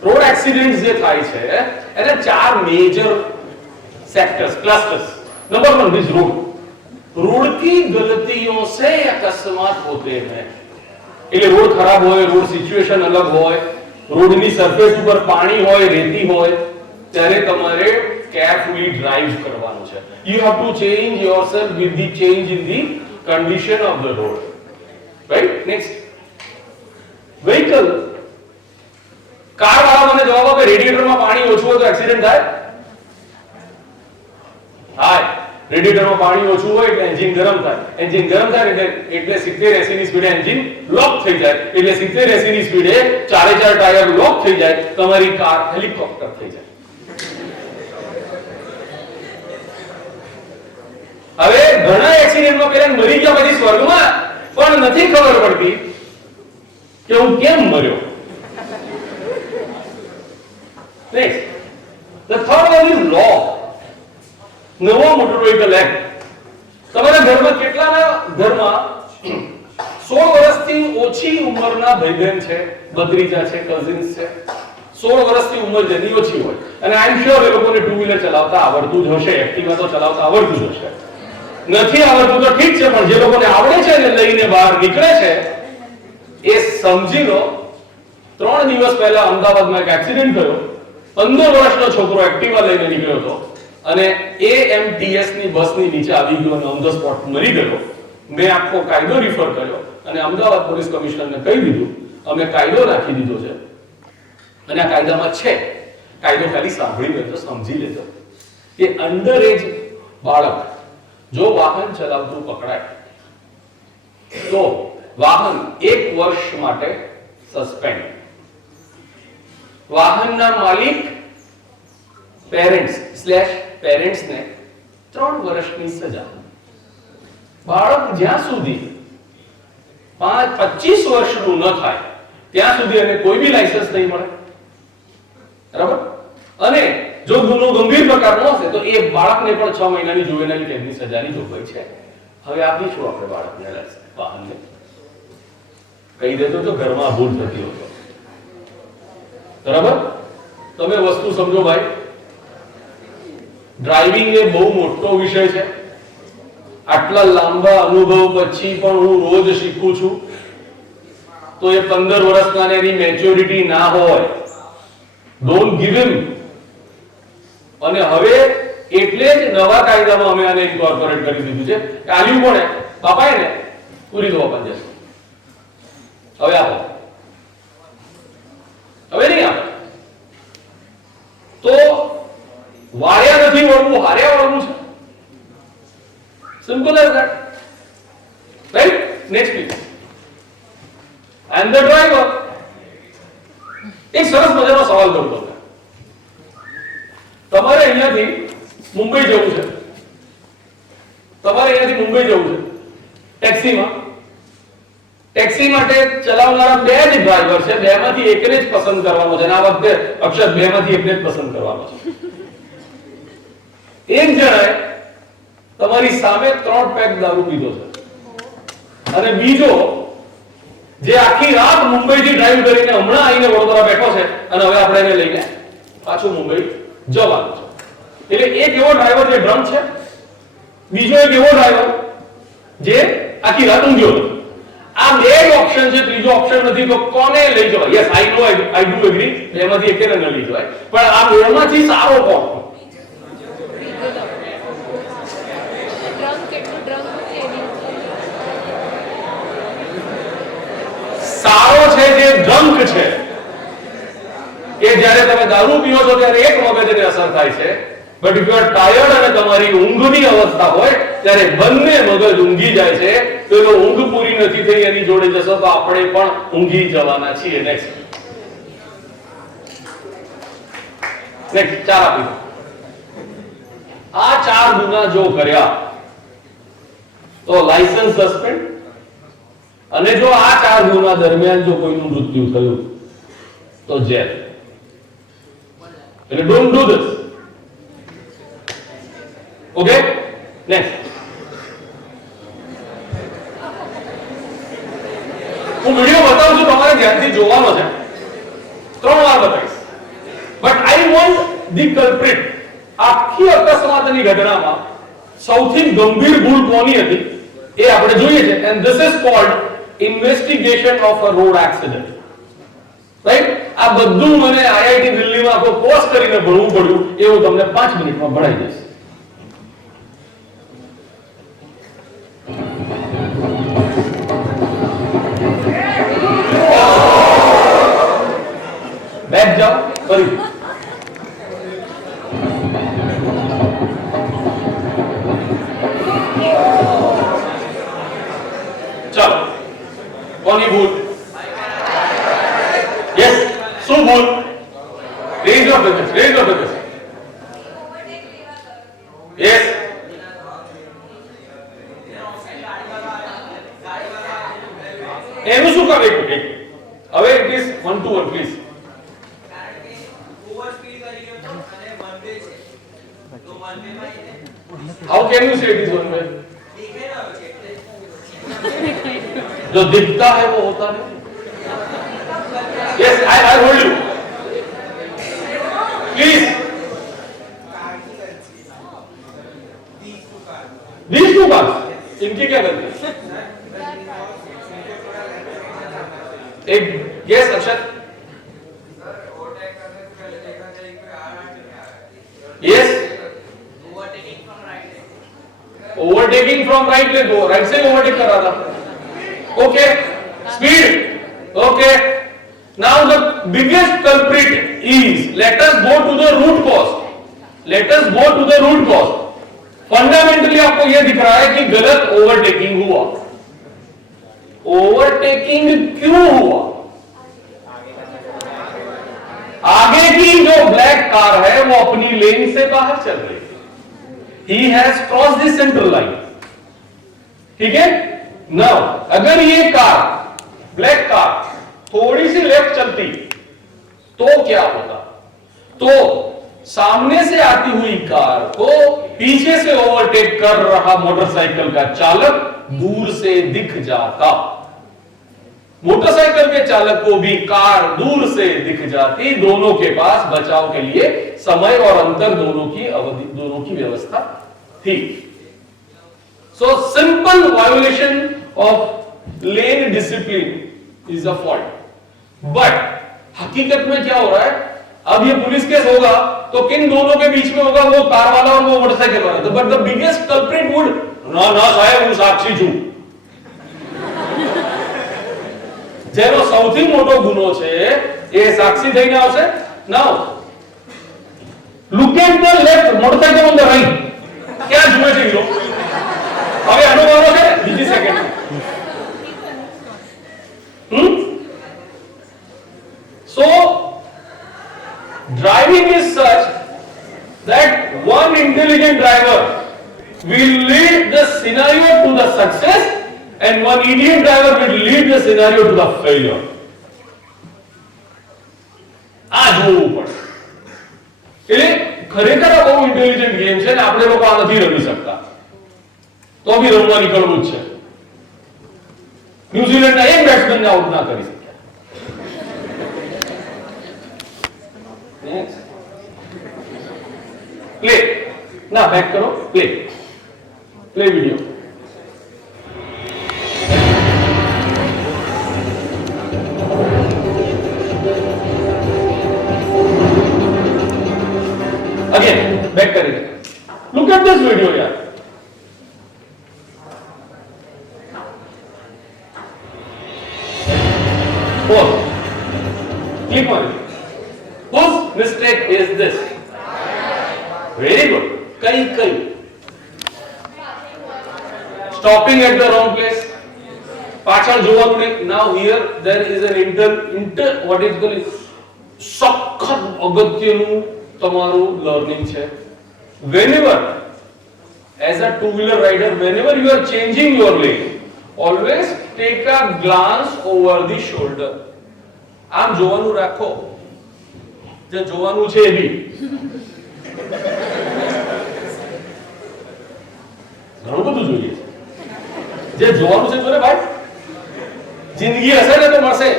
रोड एक्सीडेंट्स જે થાય છે એને ચાર major sectors clusters. Number 1 this road. Road की गलतियों से अकस्मात होते हैं. એટલે રોડ ખરાબ હોય, રોડ સિચ્યુએશન અલગ હોય, રોડની સરફેસ ઉપર પાણી હોય, રેતી હોય, ત્યારે તમારે કેરફુલી ડ્રાઈવ કરવાનું છે. You have to change yourself with the change in the condition of the road. Right? Next. Vehicle. Car વાળા મને જવાબ આપે રેડિએટરમાં પાણી ઓછું હોય તો એક્સિડન્ટ થાય? થાય. રેડિએટરમાં પાણી ઓછું હોય એટલે એન્જિન ગરમ થાય. એન્જિન ગરમ થાય એટલે 70-80 ની સ્પીડે એન્જિન લોક થઈ જાય. એટલે 70-80 ની સ્પીડે ચારે ચાર ટાયર લોક થઈ જાય, તમારી કાર હેલિકોપ્ટર થઈ જાય. હવે ઘણા એક્સિડન્ટમાં પેલા મરી ગયા પછી સ્વર્ગમાં, પણ નથી ખબર પડતી કે હું કેમ મર્યો. Next. The third one is law. નવો મોટર વ્હીકલ એક્ટ. તમારા ઘરમાં કેટલાના ઘરમાં 16 વર્ષથી ઓછી ઉંમરના ભાઈબંધ છે, ભત્રીજા છે, કઝિન્સ છે? 16 વર્ષથી ઉંમર જેની ઓછી હોય અને આઈ એમ શ્યોર એ લોકોને ટુ વ્હીલર ચલાવતા આવડતું જ હશે, એક્ટિવા તો ચલાવતા આવડતું જ હશે. નથી આવડતું તો ઠીક છે, પણ જે લોકોને આવડે છે ને લઈને બહાર નીકળે છે એ સમજી લો. 3 દિવસ પહેલા અમદાવાદમાં એક એક્સિડન્ટ થયો. 15 વર્ષનો છોકરો એક્ટિવા લઈને નીકળ્યો હતો અને AMTS ની બસની નીચે આવી ગયો અને ઓન ધ સ્પોટ મરી ગયો. મેં આખો કાયદો રિફર કર્યો અને અમદાવાદ પોલીસ કમિશનરને કહી દીધું અમે કાયદો રાખી દીધો છે અને આ કાયદામાં છે, કાયદો ખાલી સાંભળી લેજો, સમજી લેજો કે અંડર એજ બાળક જો વાહન ચલાવતું પકડાય તો વાહન 1 વર્ષ માટે સસ્પેન્ડ. વાહનના માલિક પેરેન્ટ્સ ને 3 વર્ષની સજા. બાળક જ્યાં સુધી 25 વર્ષનું ન થાય ત્યાં સુધી એને કોઈ બી લાયસન્સ નહીં મળે. બરાબર? અને જો ગુનો ગંભીર પ્રકારનો હશે તો એ બાળકને પણ 6 મહિનાની જુવેનાઇલ કેદની સજાની જોગવાઈ છે. હવે આપીશું આપણે બાળકને લાયસન્સ, વાહનને કહી દેતો તો ઘરમાં ભૂલ થતી હોય. બરાબર? તમે વસ્તુ સમજો ભાઈ, ડ્રાઇવિંગ એ બહુ મોટો વિષય છે. આટલા લાંબા અનુભવ પછી પણ હું રોજ શીખું છું તો એ 15 વર્ષના એની મેચ્યોરિટી ના હોય. ડોન્ટ ગિવ હિમ. અને હવે એટલે જ નવા કાયદામાં અમે આને ઇન્કોર્પોરેટ કરી દીધું છે. આલ્યું કોણે? બાપાએ ને. પૂરી દો આપણ જશે. હવે આપો. હવે નહીં આપે તો વાર્યા નથી વળવું, હાર્યા વળવું છે. Simple as that. Right? Next please. And the driver. એક સરસ મજાનો સવાલ કરું તમને. તમારે અહીંયાથી મુંબઈ જવું છે. ટેક્સીમાં. ટેક્સી માટે ચલાવનારા 2 જ ડ્રાઈવર છે, 2 માંથી એકને જ પસંદ કરવાનો છે. આ વખતે અક્ષર 2 માંથી એકને જ પસંદ કરવાનો છે. એક જણાએ તમારી સામે 3 પેક દારૂ પીધો છે અને બીજો જે આખી રાત મુંબઈથી ડ્રાઈવ કરીને હમણાં આવીને વડોદરા બેઠો છે અને હવે આપણે એને લઈને પાછું મુંબઈ જવાનું છે. એટલે એક એવો ડ્રાઈવર જે ડ્રંક છે, બીજો એક એવો ડ્રાઈવર જે આખી રાત ઊંઘ્યો હતો. આ બે ઓપ્શન છે, ત્રીજો ઓપ્શન નથી, તો કોને લઈ જવાય? Yes I know, I do agree, એમાંથી એકે ને લઈ જવાય, પણ આ બેમાંથી સારો કોણ? સારો છે જે ડ્રંક છે, કે જ્યારે તમે દારૂ પીઓ છો ત્યારે એક મગજને અસર થાય છે, but if you are tired અને તમારી ઊંઘની અવસ્થા હોય ત્યારે બંને મગજ ઊંઘી જાય છે. પેલો ઊંઘ પૂરી નથી થઈ એની જોડે જશો તો આપણે પણ ઊંઘી જવાના છીએ. નેક્સ્ટ ચાર આપી. આ ચાર ગુના જો કર્યા તો લાયસન્સ સસ્પેન્ડ, અને જો આ ચાર ગુના દરમિયાન જો કોઈનું મૃત્યુ થયું તો જેલ. એટલે don't do this. Okay, next. હું વિડિયો બતાવું છું, તમારે ધ્યાનથી જોવાનો છે. 3 વાર બતાવીશ, but I want the culprit. આખી અકસ્માતની ઘટનામાં સૌથી ગંભીર ભૂલ કોની હતી એ આપણે જોઈએ છે, and this is called investigation of a road accident. Right? આ બધું મને આઈઆઈટી દિલ્હીમાં આખો કોર્સ કરીને ભણવું પડ્યું, એ હું તમને 5 મિનિટમાં ભણાવી દઈશ. બેક જાઓ ફરી. ચાલો, કોની ભૂલ? યસ, શું ભૂલ? Rays your fingers, rays your fingers. Yes, એનું શું કરે? હવે it is 1 to 1 please. How can you say it is one way? जो दिखता है वो होता नहीं. Yes, I hold you. Please. These two cars. इनकी क्या गलती? एक yes अक्षर. Yes. ओवरटेकिंग फ्रॉम राइट ले दो, राइट से ओवरटेक कर रहा था. Okay, speed. Okay, now the biggest culprit is, let us go to the root cause. Let us go to the root cause. Fundamentally आपको यह दिख रहा है कि गलत ओवरटेकिंग हुआ. ओवरटेकिंग क्यों हुआ? आगे की जो ब्लैक कार है वो अपनी लेन से बाहर चल रही है. He has crossed the central line. ठीक है? Now, अगर ये कार, ब्लैक कार, थोड़ी सी लेफ्ट चलती तो क्या होता? तो सामने से आती हुई कार को पीछे से ओवरटेक कर रहा मोटरसाइकिल का चालक दूर से दिख जाता. मोटरसाइकिल के चालक को भी कार दूर से दिख जाती. दोनों के पास बचाव के लिए समय और अंतर दोनों की अवधि, दोनों की व्यवस्था थी. So simple violation of lane discipline is a fault. But हकीकत में क्या हो रहा है? अब ये पुलिस केस होगा तो किन दोनों के बीच में होगा? वो कार वाला और वो मोटरसाइकिल वाला. But the biggest culprit would ना साहेब હું સાક્ષી છું. જેનો સૌથી મોટો ગુનો છે એ સાક્ષી થઈને આવશે. Now look at the left, motorcycle on the right. क्या जुए છે લો? હવે અનુભવો છે બીજી second. So driving is such that one intelligent driver will lead the scenario to the success and one idiot driver will lead the scenario to the failure. આ જોવું પડે. એટલે ખરેખર આ બહુ ઇન્ટેલિજન્ટ ગેમ છે ને આપણે લોકો આ નથી રમી શકતા, તો બી રમવા નીકળવું જ છે. ન્યુઝીલેન્ડના એક બેટ્સમેનને આઉટ ના કરી શક્યા. પ્લે ના બેક કરો, પ્લે બેક કરી દે. લુક એટ ધીસ વિડિયો યાર. Pause. Click on it. Whose mistake is this? Very good. Kai. Stopping at the wrong place. પાછળ જોવાનું નહીં. Now here there is an inter what is called સખત અગત્યનું તમારું learning છે. Whenever as a two-wheeler rider, whenever you are changing your lane, always take a glance over the shoulder. આમ જોવાનું રાખો. જે જોવાનું છે એ બી ઘણું બધું જોઈએ છે. જે જોવાનું છે જોને ભાઈ. જિંદગી હશે ને તો મળશે.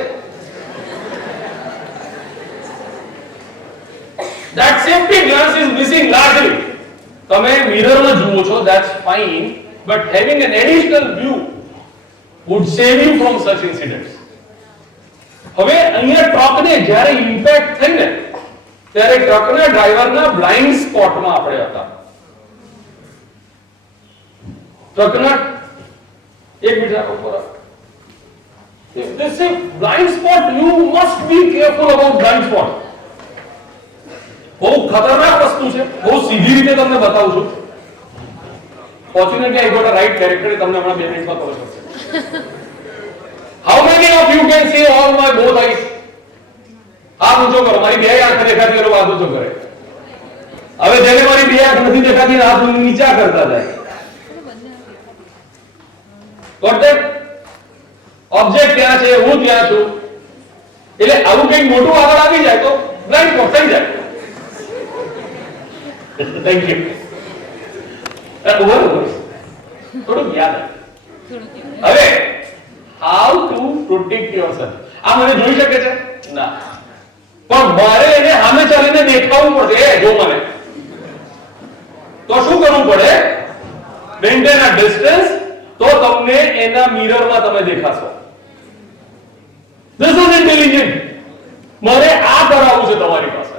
That safety glance is missing largely. તમે મિરરમાં જુઓ છો, that's fine, but having an additional view would save you from such incidents. હવે અહીંયા ટ્રકને જ્યારે ઇમ્પેક્ટ થઈ ને ત્યારે ટ્રકના ડ્રાઈવરના બ્લાઇન્ડ સ્પોટમાં આપણે હતા. ટ્રકના એક મિનિટ રાખો પર. This is blind spot. You must be careful about blind spot. બહુ ખતરનાક વસ્તુ છે. બહુ સીધી રીતે તમને બતાવું છું. Fortunately I got a right character. તમને હમણાં 2 મિનિટમાં ખબર પડશે. How many of you can see all my both eyes? હાથ ઊંચો કરો. મારી બે આંખ દેખાતી હોય હાથ ઊંચો કરે. હવે જેને મારી બે આંખ નથી દેખાતી હાથ નીચા કરતા જાય. Got that? ઓબ્જેક્ટ ત્યાં છે, હું ત્યાં છું. એટલે આવું કંઈક મોટું આગળ આવી જાય તો બ્લાઇન્ડ સ્પોટ થઈ જાય. Thank you. થોડું યાદ હવે હાઉ ટુ પ્રોટેક્ટ યોરસેલ્ફ. આ મને જોઈ શકે છે ના, પણ મારે એને સામે ચાલીને દેખાવું પડશે. એ જો મને તો શું કરવું પડે? મેન્ટેન અ ડિસ્ટન્સ. તો તમને એના મિરરમાં તમે દેખાશો. This is intelligent. મારે આ કરાવવું છે તમારી પાસે.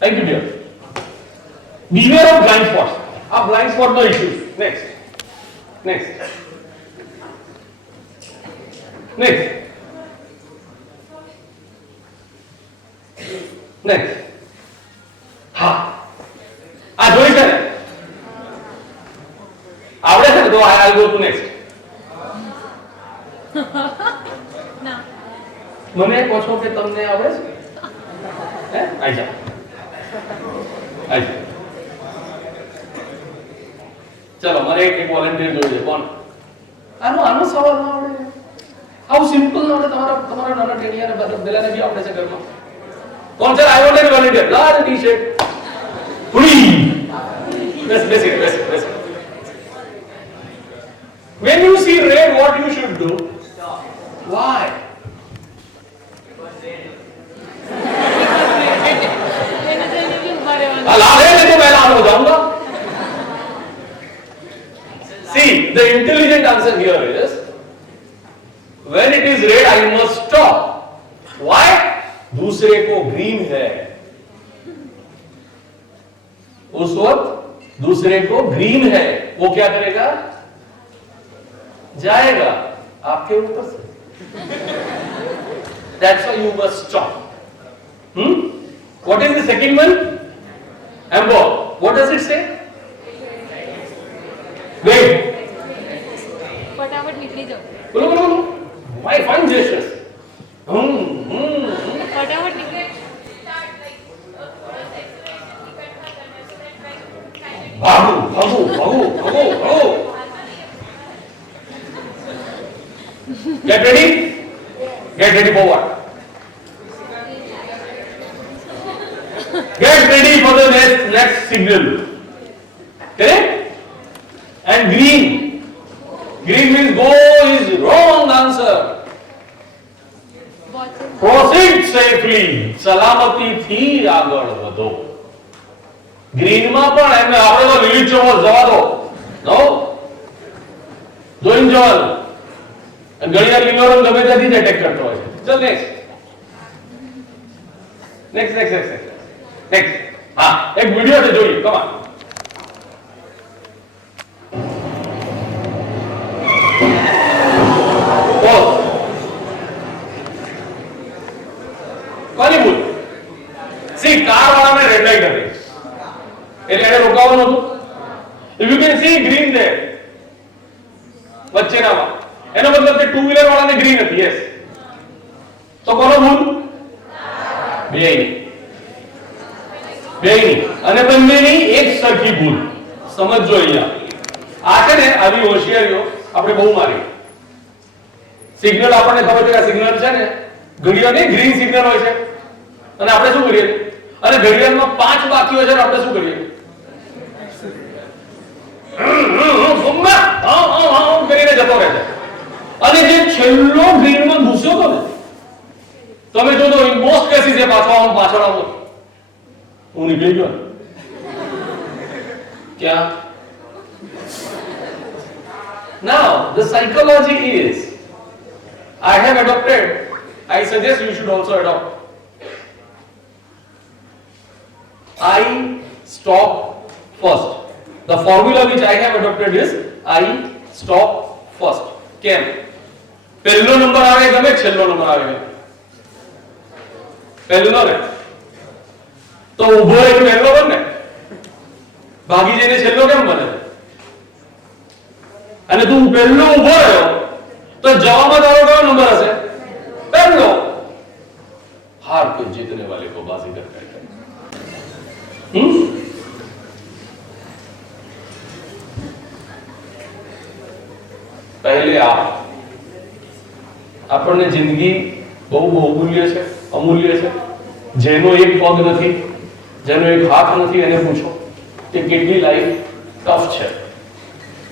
Thank you dear. Beware of blind spots. આ blind spot નો ઇશ્યુ. Next. હા આ જોઈ છે ને આવડે છે ને તો I will go to next. ના મને કહો છો કે તમને આવડે છે? હે આઈ જા. ચલો મારે એક વોલન્ટિયર જોઈએ. કોણ? આનો સવાલ ના આવડે? આવું સિમ્પલ ના આવડે? તમારા નાના ટેણીયાને બેલાને બી આવડે છે ઘરમાં. કોણ છે? I want an volunteer. લાલ ટી-શર્ટ ફ્રી. બેસ. When you see red, what you should do? Why? See, the intelligent answer here is when it is red, I must stop. Why? दूसरे को ग्रीन है. उस वक्त दूसरे को ग्रीन है, वो क्या करेगा? जाएगा आपके ऊपर से. That's why you must stop. What is the second one? Amber. What does it say? Wait. फटाफट निकली जाओ. बोलो. My fine gestures. फटाफट निकले. भागो. Get ready for what? Get ready for the next signal. Correct? And green means go is wrong answer. Proceed safely. સલામતી થી આગળ વધો. ગ્રીન માં પણ એમને આપણે તો લીલીચો જવા દો. નો જોઈન જવાનું. ઘણીવાર લીલો રંગ ગમે ત્યાંથી જ એટેક કરતો હોય છે. ચલ નેક્સ્ટ. હા એક વિડિયો છે જોઈએ કમા કોની ભૂલ સી કાર વાળાને રેડ લાઈટ હતી એટલે એને રોકાવાનું હતું if you can see green there વચ્ચેનામાં એનો મતલબ કે ટુ વ્હીલર વાળાને ગ્રીન હતી યસ તો કોનો ભૂલ બેયની અને બંનેની એક સરખી ભૂલ સમજો અહીંયા આ છે ને આવી હોશિયારીઓ આપણે બહુ મારી સિગ્નલ આપણને ખબર છે કે સિગ્નલ છે ને ઘડિયાળને ગ્રીન સિગ્નલ હોય છે અને આપણે શું કરીએ અને ઘડિયાળમાં 5 બાકી હોય છે અને આપણે શું કરીએ કરીને જતો રહે છે અને જે છેલ્લો ગ્રીનમાં ઘૂસ્યો તો ને તમે જો તો મોસ્ટ કેસીસ એ પાછળ આવો હું નીકળી ગયો क्या now the psychology is I have adopted I suggest you should also adopt I stop first the formula which I have adopted is I stop first કેમ પહેલો નંબર આવે ગમે છેલ્લો નંબર આવે પહેલો ને તો ઊભો રહી પહેલો બને ભાગી જઈને છેલ્લો કેમ બને અને તું પહેલો ઊભો રહ્યો તો જવામાં તારો કયો નંબર હશે પહેલો हार को जीतने वाले को बाजीगर कहते हैं पहले आप આપણને જિંદગી બહુ બહુમૂલ્ય છે અમૂલ્ય છે જેનો એક પગ નથી જેનો એક હાથ નથી એને પૂછો કે કેટલી લાઈફ ટફ છે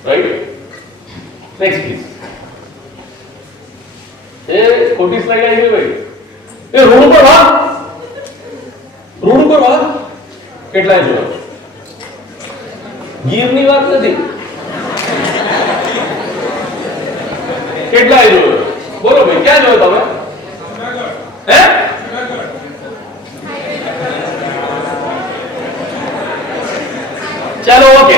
રાઈટ નેક્સ્ટ પ્લીઝ એ ખોટી સ્લાઈડ આવી ગઈ ભાઈ એ રોડ ઉપર ભાગ કેટલાય જોયો ગીરની વાત નથી કેટલાય જોયો બોલો ભાઈ ક્યાં જોયો તમે હે ચાલો ઓકે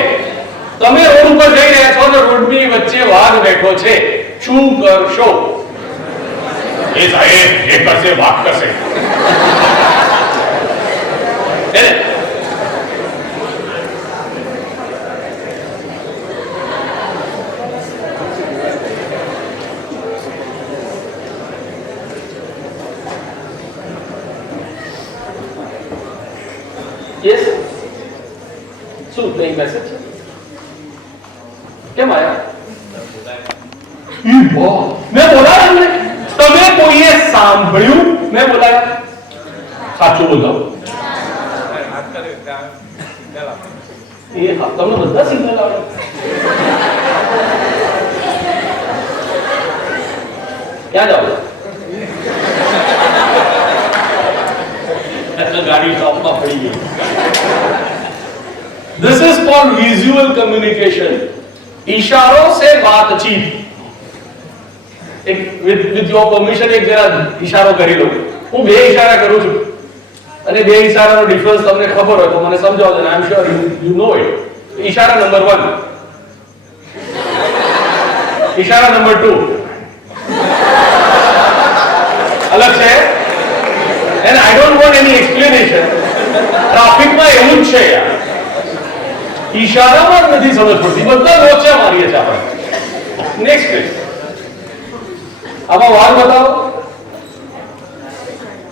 તમે રોડ ઉપર જઈ રહ્યા છો તો રોડની વચ્ચે વાઘ બેઠો છે શું કરશો એ સાહેબ એ કરશે વાઘ કરશે યસ શું પ્લેઇંગ મેસેજ કેમ આયા મેં બોલાયા તમને તમે કોઈએ સાંભળ્યું મેં બોલાયા સાચું બોલો એ તમને બધા સિગ્નલ આવે ક્યાં જાવ ગાડી ટોપમાં પડી ગઈ This is called visual communication. इशारों से बातचीत. एक with your permission एक जरा इशारो કરી લો. હું બે ઇશારા કરું છું. અને બે ઇશારાનો ડિફરન્સ તમને ખબર હોય તો મને સમજાવજો. I am sure you know it. ઇશારા નંબર 1. ઇશારા નંબર 2. અલગ છે. And I don't want any explanation. Traffic માં એવું જ છે યાર. इशाराમાં નથી સમજ પડતી બધા લોચા મારીએ છે આપણે નેક્સ્ટ પ્લીઝ આમાં વાળ બતાવો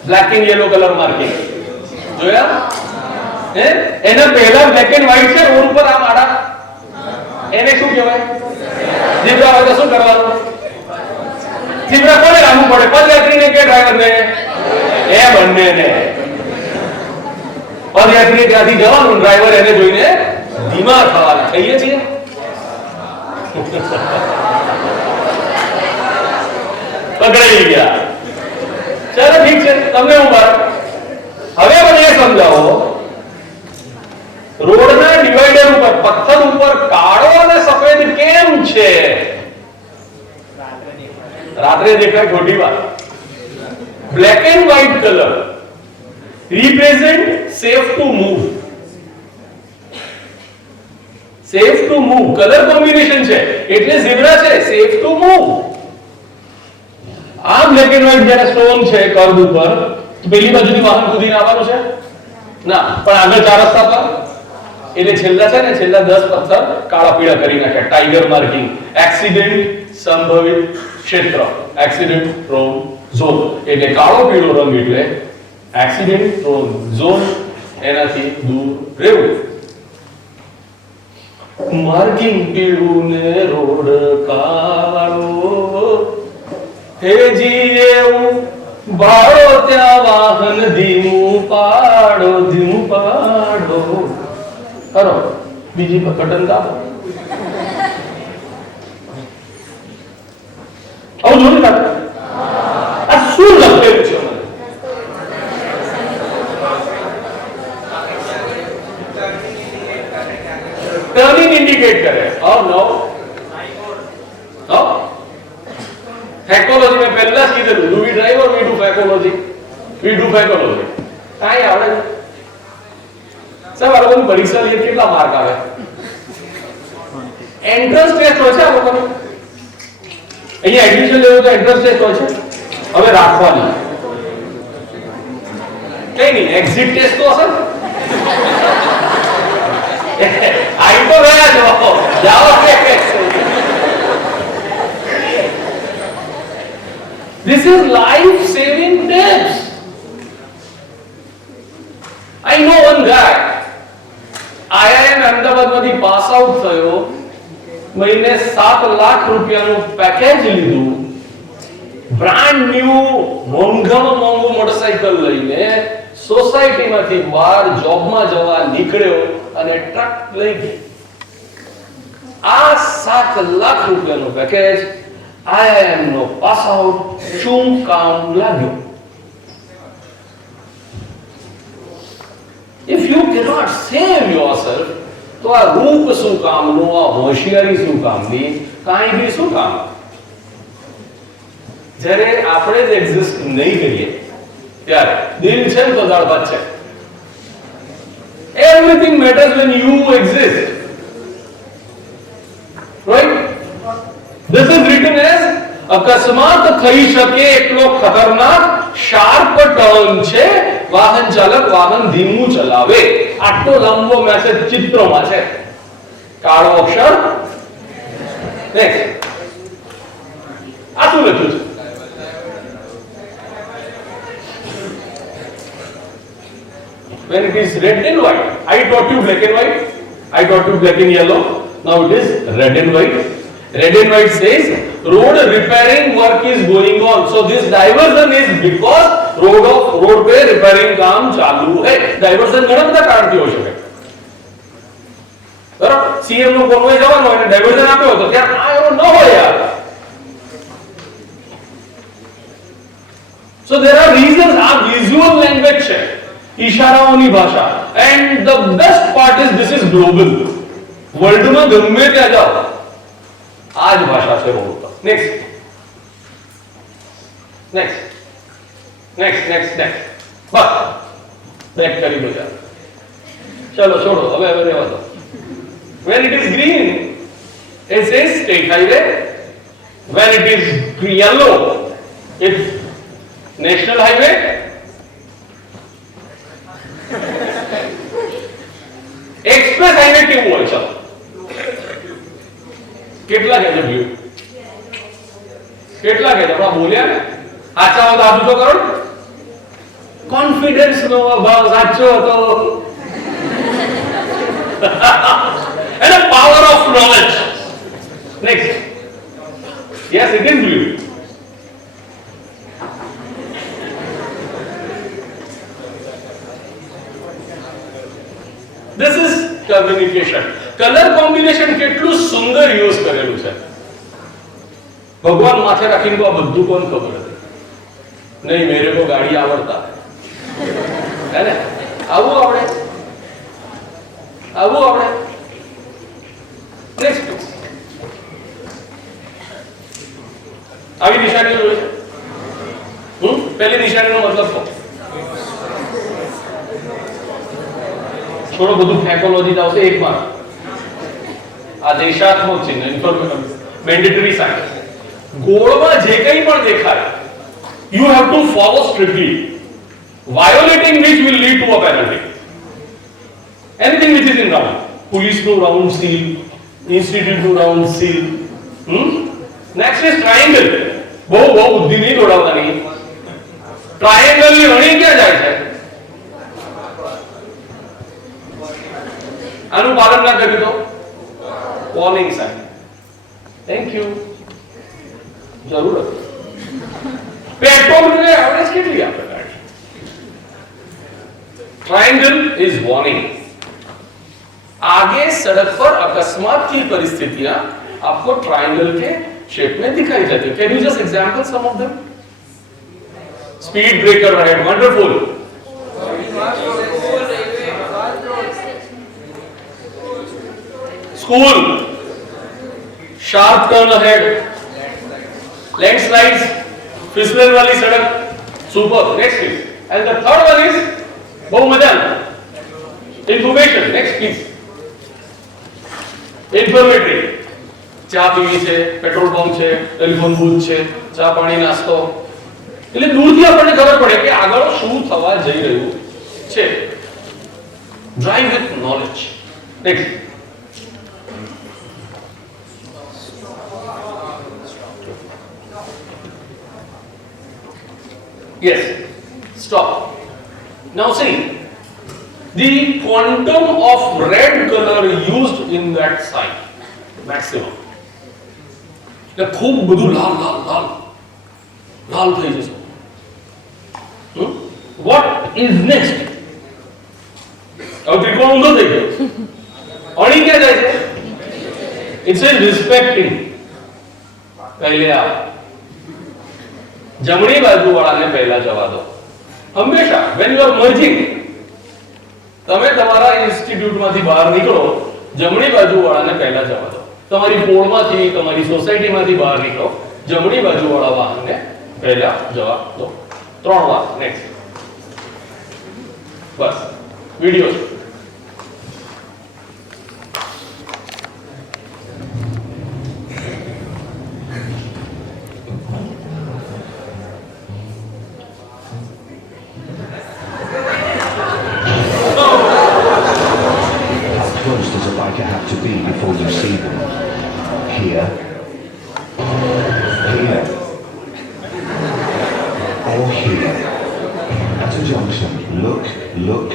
black and yellow colour marking જોયા હે એના પહેલા બ્લેક એન્ડ વ્હાઈટ છે રોડ ઉપર આ માડા એને શું કહેવાય ઝીબ્રા હોય તો શું કરવાનું ઝીબ્રા કોને રાખવું પડે પદયાત્રીને કે ડ્રાઈવરને એ બંનેને પદયાત્રી ત્યાંથી જવાનું ડ્રાઈવર એને જોઈને ધીમા થવાના કહીએ છીએ પકડાઈ ગયા ચાલો ઠીક છે તમને હું બાર હવે મને એ સમજાવો રોડના ડિવાઈડર ઉપર પથ્થર ઉપર કાળો અને સફેદ કેમ છે રાત્રે દેખાય ખોટી વાત black and white colour represent safe to move safe to move colour combination છે એટલે ઝીબ્રા છે સેફ ટુ મૂવ આ બ્લેક એન્ડ વ્હાઇટ જ્યારે સ્ટોન છે કર્વ ઉપર તો પેલી બાજુથી વાહન કૂદીને આવવાનું છે ના પણ આગળ ચાર રસ્તા પર એટલે છેલ્લા છે ને છેલ્લા 10 પથ્થર કાળા પીળા કરી નાખ્યા ટાઈગર માર્કિંગ એક્સિડન્ટ સંભવિત ક્ષેત્ર એક્સિડન્ટ પ્રોન ઝોન એટલે કાળો પીળો રંગ એટલે એક્સિડન્ટ પ્રોન ઝોન એનાથી દૂર રહેવું માર્કિંગ પીળું ને રોડ કાળો હે જીએ હું બાળો ત્યાં વાહન ધીમું પાડો કરો બીજી બટન દાબો આવું જોયું ને આ શું લખેલું છે ટર્નિંગ ઇન્ડિકેટ કરે और नो ફેકોલોજી મેં પહેલા જ કીધું do we drive or we do fakeology we do fakeology કાઈ આવડે સાહેબ આ લોકોની પરીક્ષા લે કેટલા માર્ક આવે એન્ટ્રન્સ ટેસ્ટ હોય છે આ લોકોને અહીંયા એડમિશન લેવું તો એન્ટ્રન્સ ટેસ્ટ હોય છે હવે રાખવાની કઈ નહીં એક્ઝિટ ટેસ્ટ તો હશે આઈ તો ગયા છો જાઓ કે This is life saving tips. I know one guy. IIM Ahmedabad માંથી પાસ આઉટ થયો મહિને 7 લાખ રૂપિયાનું પેકેજ લીધું બ્રાન્ડ ન્યુ મોંઘામાં મોંઘું મોટરસાઇકલ લઈને સોસાયટીમાંથી બહાર જોબમાં જવા નીકળ્યો અને ટ્રક લઈ ગયો આ 7 લાખ રૂપિયાનું પેકેજ IIM નો પાસ આઉટ શું કામ લાગ્યો if you cannot save yourself તો આ રૂપ શું કામનું આ હોશિયારી શું કામની કાંઈ બી શું કામ જ્યારે આપણે જ એક્ઝિસ્ટ નહીં કરીએ ત્યારે દિલ છે તો દાળ ભાત છે everything matters when you exist right this is written as અકસ્માત થઈ શકે એટલો ખતરનાક શાર્પ ટર્ન છે વાહન ચાલક વાહન ધીમું ચલાવે આટલો લાંબો મેસેજ ચિત્રોમાં છે કાળો અક્ષર નેક્સ્ટ આ શું લખ્યું છે when it is red and white I taught you black and white I taught you black and yellow now it is red and white red and white says road repairing work is going on so this diversion is because road पे repairing काम चालू है diversion ઘણા બધા કારણથી હોઈ શકે બરાબર સીએમ નો કોન્વોય જવાનો અને ડાયવર્ઝન આપ્યો તો ત્યાં આ એવો ન હોય યાર so there are reasons આ visual language છે ઈશારાઓની ભાષા and the best part is this is global world માં ગમે ત્યાં જાઓ आज भाषा से रोड पर next next next next next बस बैक करी दो यार चलो छोड़ो अबे अबे रहवा दो when it is green it says state highway when it is yellow it's national highway express highway क्यों बोल चलो કેટલા કે છે વ્યૂ કેટલા કે આપણા બોલ્યા ને સાચા હોય તો આપું તો કરો કોન્ફિડન્સ નો અભાવ સાચો હતો and the power of knowledge next yes it is blue this is communication colour combination કેટલું સુંદર યુઝ કરેલું છે ભગવાન માથે રાખીને આ બધું કોણ ખબર હતી નહીં મેરે કો ગાડી આવડતા હે ને આવું આપણે નેક્સ્ટ આવી નિશાની જોઈ પહેલી નિશાનીનો મતલબ શું છોડો બધું ફેકોલોજી આવશે એક માર્ક આદેશાત્મક ચિહ્ન મેન્ડેટરી સાઇન ગોળમાં જે કંઈ પણ દેખાય you have to follow strictly, violating which will lead to a penalty. Anything which is in round, police no round seal, institute no round seal. Next is triangle. બહુ બુદ્ધિ નહીં દોડાવવાની. Triangle ની રણી ક્યાં જાય છે? આનું પાલન ના કર્યું તો warning sign. Thank you. જરૂર હતી. पेट्रोल में एवरेज कितनी आपका गाड़ी? Triangle is warning. आगे सड़क पर अकस्मात की परिस्थितियां आपको ट्रायंगल के शेप में दिखाई जाती है. Can you just example some of them? Speed breaker right, wonderful. School, sharp turn ahead, landslides, फिसलन वाली सड़क, super. Next please. And the third one is बहु मजा इंफॉर्मेशन. Next please. इंफॉर्मेटरी. चा पीवी છે, પેટ્રોલ પંપ છે, ટેલિફોન બૂથ છે, ચા પાણી નાસ્તો. એટલે દૂરથી આપણને ખબર પડે કે આગળ શું થવા જઈ રહ્યું છે. Drive with knowledge. Next. Yes, stop. Now see, the quantum of red color used in that sign, maximum. The खूब બધું લાલ લાલ લાલ લાલ થઈ જશે. What is next? अब त्रिकोण ઊંધો થઈ ગયો. અણી ક્યાં જાય છે? It says respecting. पहले आप જમણી બાજુ વાળાને પહેલા જવા દો. હંમેશા when you are merging, તમે તમારા ઇન્સ્ટિટ્યૂટમાંથી બહાર નીકળો, જમણી બાજુ વાળાને પહેલા જવા દો. તમારી પોળમાંથી, તમારી સોસાયટીમાંથી બહાર નીકળો, જમણી બાજુ વાળા વાહનને પહેલા જવા દો. 3 વાર. Next. Bus video. Before you see them. Here, here, or here. At a junction, look,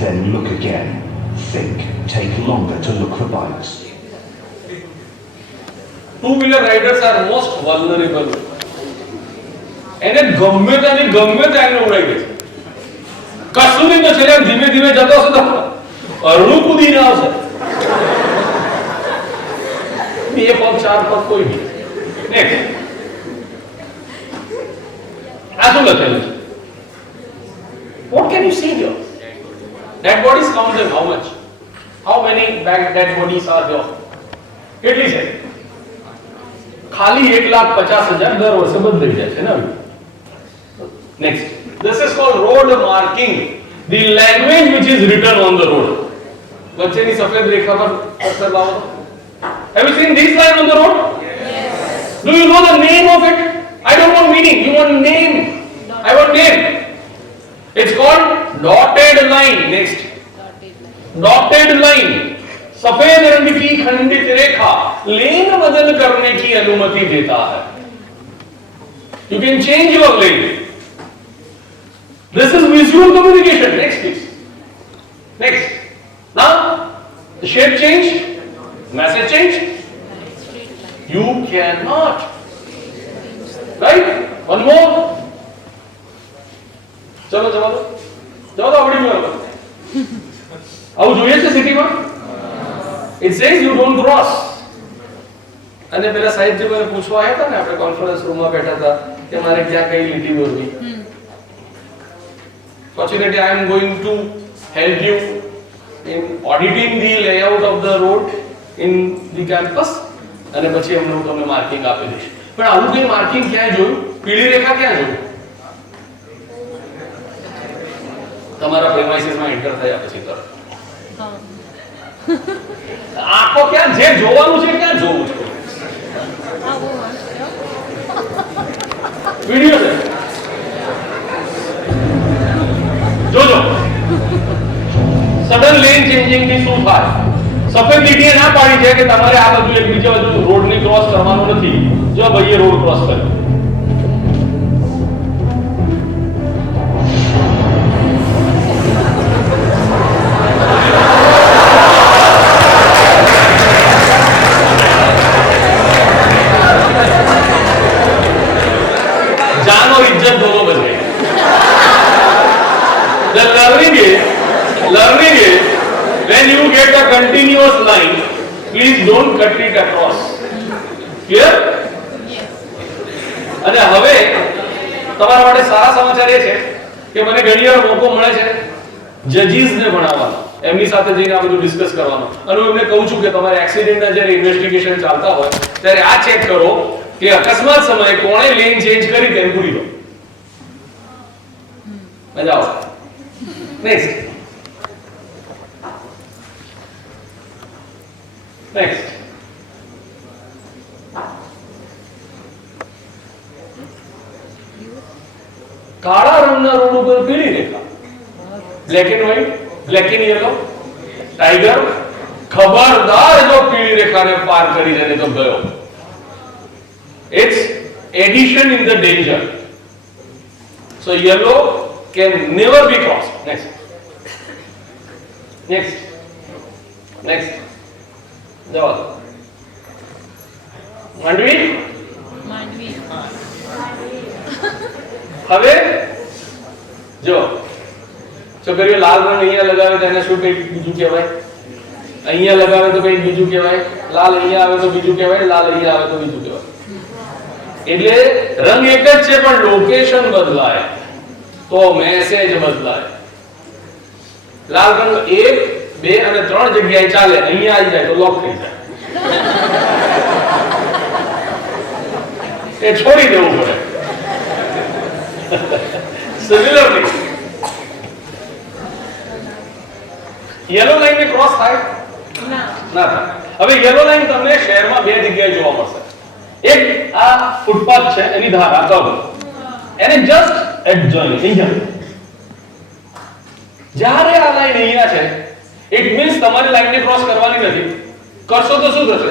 then look again. Think, take longer to look for bikes. Two-wheeler riders are most vulnerable. એને ગમે ત્યાં ઉડાઈ દે. કશું નહીં તો છેલ્લે ધીમે ધીમે જતો હશે તો અરણું કૂદીને આવશે. ये पग 4 पग कोई भी. नेक्स्ट. आसू लखेलू છે. What can you see here? Dead bodies, count them. How much? How many dead bodies are there? કેટલી છે? ખાલી 1,50,000 દર વર્ષે બદલાઈ જાય છે ને. Next. This is called road marking. The language which is written on the road. વચ્ચેની સફેદ રેખા પર અક્ષર લાવો. Have you seen this line on the road? Yes. Do you know the name of it? I don't want meaning. You want name. I want name. It's called dotted line. Next. Dotted line. सफेद रंग की खंडित रेखा लेन बदल करने की अनुमति देता है. You can change your lane. This is visual communication. Next, please. Next. Now, the shape change. Message change? You cannot. Right? One more. चलो जमा दो. आवड़ी में होगा. આવું જોઈએ છે સિટીમાં? It says you don't cross. અને પેલા સાહેબજી મને પૂછવા આવ્યા હતા ને, આપણે કોન્ફરન્સ રૂમમાં બેઠા હતા કે મારે ક્યાં કઈ લીટી દોરવી. Fortunately, I am going to help you in auditing the layout of the road in the campus. અને પછી હું તમને માર્કિંગ આપી દઈશ. પણ આવું કઈ માર્કિંગ ક્યાં જોયું? પીળી રેખા ક્યાં જોયું? તમારા પ્રેમાઇસીસમાં એન્ટર થયા પછી તરત. આંખો ક્યાં જે જોવાનું છે ક્યાં જોવું છે હા બહુ મસ્ત છે હો. વિડિયો છે જોજો સડન લેન ચેન્જિંગ ની શું થાય સફેદ લીટીએ ના પાડી છે કે તમારે આ બાજુ એક બીજી બાજુ રોડ ની ક્રોસ કરવાનું નથી જો ભાઈએ રોડ ક્રોસ કર્યો जान और इज्जत दोनों बच गए the learning is when you get a continuous line please don't cut it across clear અને હવે તમારા માટે સારા સમાચાર એ છે કે મને ઘણીવાર મોકો મળે છે જજીસ ને ભણાવવાનો એમની સાથે જઈને આ બધું ડિસ્કસ કરવાનો અને હું એમને કહું છું કે તમારે એક્સિડન્ટના જ્યારે ઇન્વેસ્ટિગેશન ચાલતા હોય ત્યારે આ ચેક કરો કે અકસ્માત સમયે કોણે લેન ચેન્જ કરી તેમ પૂરી દો મજા આવે નેક્સ્ટ કાળા રંગના રોડ ઉપર પીળી રેખા black and white black and yellow tiger ખબરદાર જો પીળી રેખાને પાર કરી જાય તો ગયો it's addition in the danger so yellow can never be crossed next જવાબ માંડવી માંડવી હવે જો છોકરીઓ લાલ રંગ અહીંયા લગાવે તો એને શું કઈ બીજું કહેવાય અહીંયા લગાવે તો કઈ બીજું કહેવાય લાલ અહીંયા આવે તો બીજું કહેવાય લાલ અહીંયા આવે તો બીજું કહેવાય એટલે રંગ એક જ છે પણ લોકેશન બદલાય તો મેસેજ બદલાય લાલ રંગ 1 2 અને 3 જગ્યાએ ચાલે અહીંયા આવી જાય તો લોક થઈ જાય એ છોડી દેવું પડે સિમિલરલી યલો લાઈન ને ક્રોસ થાય ના ના થાય હવે યલો લાઈન તમને શહેરમાં બે જગ્યાએ જોવા મળશે એક આ ફૂટપાથ છે એની ધાર આ કર્વ એને જસ્ટ એડજોઇન અહીંયા જ્યારે આ લાઈન અહીંયા છે ઇટ મીન્સ તમારી લાઈન ને ક્રોસ કરવાની નથી કરશો તો શું થશે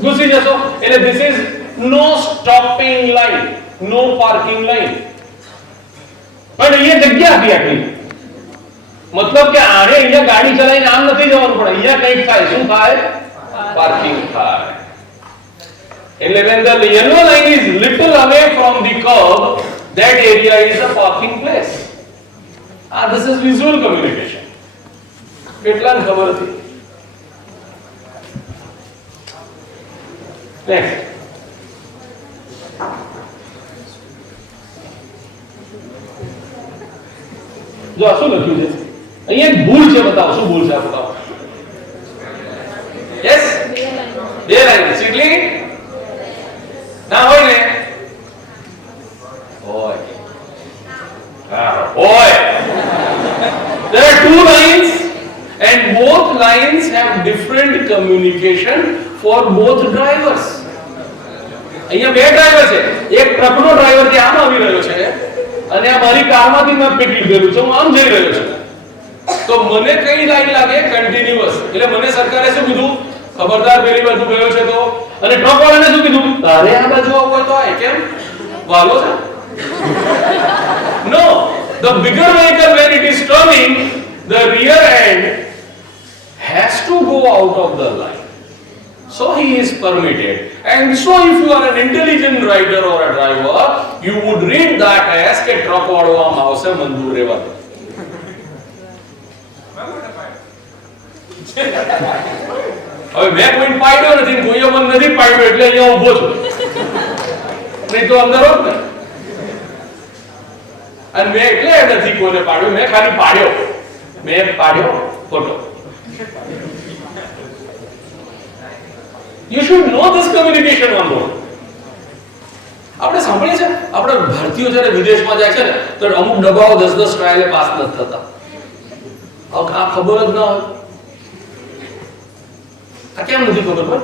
ઘૂસી જશો એટલે this is no stopping line no parking line પણ અહીંયા જગ્યા આપી આટલી મતલબ કે આને અહીંયા ગાડી ચલાવીને આમ નથી જવાનું પણ અહીંયા કંઈક થાય શું થાય પાર્કિંગ થાય એટલે when the yellow line is little away from the curb that area is a parking place this is visual communication કેટલાને ખબર હતી next જો આ શું લખ્યું છે અહીંયા એક ભૂલ છે બતાવો શું ભૂલ છે આ બતાવો યસ બે લાઈન સિગલી ના હોય ને હોય હોય there are two lines and both lines have different communication for both drivers અહીંયા બે ડ્રાઈવર છે એક ટ્રકનો ડ્રાઈવર જે આમ આવી રહ્યો છે અને આ મારી કારમાંથી મેં પીક લીધેલું છે હું આમ જઈ રહ્યો છું તો મને કઈ લાઈન લાગે કન્ટિન્યુઅસ એટલે મને સરકારે શું કીધું ખબરદાર પેલી બાજુ ગયો છે તો અને ટ્રક વાળાને શું કીધું તારે આ બાજુ આવવું હોય તો આય કેમ વાલો છે no the bigger vehicle when it is turning the rear end has to go out of the line so he is permitted and so if you are an intelligent rider or a driver you would read that as કે truck વાળો આમ આવશે મંજૂર રહેવા હવે મેં કોઈ પાડ્યો નથી કોઈએ મને નથી પાડ્યો એટલે અહીંયા ઊભો છું નહીં તો અંદર હોત ને અને મેં એટલે નથી કોઈને પાડ્યો મેં ખાલી પાડ્યો photo You should know this communication on board. આપણે સાંભળીએ છે આપણે ભારતીયો જ્યારે વિદેશમાં જાય છે ને તો અમુક ડબ્બાઓ 10-10 ટ્રાયલે પાસ નથી થતા આ ખબર જ ના હોય આ કેમ નથી ખબર પણ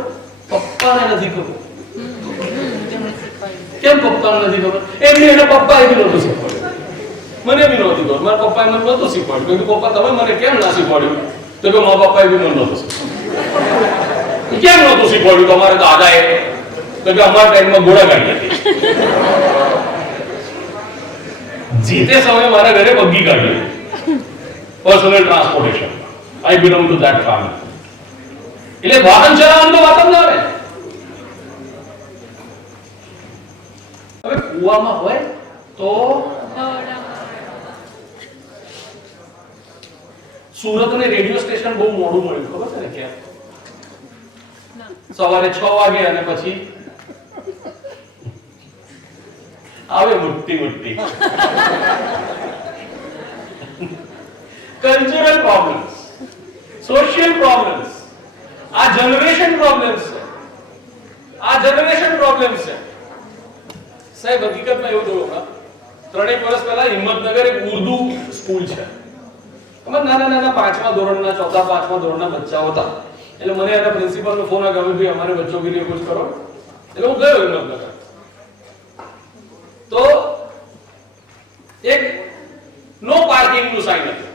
પપ્પાને નથી ખબર જેમણે શીખવાડ્યું. કેમ પપ્પાને નથી ખબર એમને એના પપ્પાએ બી નહોતું શીખવાડ્યું મને બી નહોતી ખબર મારા પપ્પાએ મને નહોતું શીખવાડ્યું કે પપ્પા તમે મને કેમ ના શીખવાડ્યું તો કે મારા પપ્પાએ બી મને નહોતું શીખવાડ્યું કેમ નહોતું શીખવાડ્યું તમારા દાદાએ તો કે અમારા ટાઈમમાં ઘોડાગાડી હતી જે તે સમયે મારા ઘરે બગ્ગી ગાડી હતી personal transportation I belong to that family એટલે વાહન ચલાવવાનું તો વાત જ ના આવે હવે કુવામાં હોય તો સુરત ને રેડિયો સ્ટેશન બહુ મોડું મળ્યું ખબર છે ને ક્યાં સવારે 6 વાગે અને પછી આવે મુટ્ટી કલ્ચરલ પ્રોબ્લેમ્સ સોશિયલ પ્રોબ્લેમ્સ આ જનરેશન પ્રોબ્લેમ્સ છે સાહેબ હકીકતમાં એવું થયું હમણાં 3 વર્ષ પહેલા હિંમતનગર એક ઉર્દુ સ્કૂલ છે અમાર નાના પાંચમા ધોરણના ચોથા પાંચમા ધોરણના બચ્ચાઓ હતા એટલે મને એના પ્રિન્સિપલનો ફોન આવ્યો કે ભાઈ અમારે બચ્ચો કે लिए कुछ करो એટલે હું ગયો હિંમતનગર તો એક નો પાર્કિંગ નું સાઇન હતું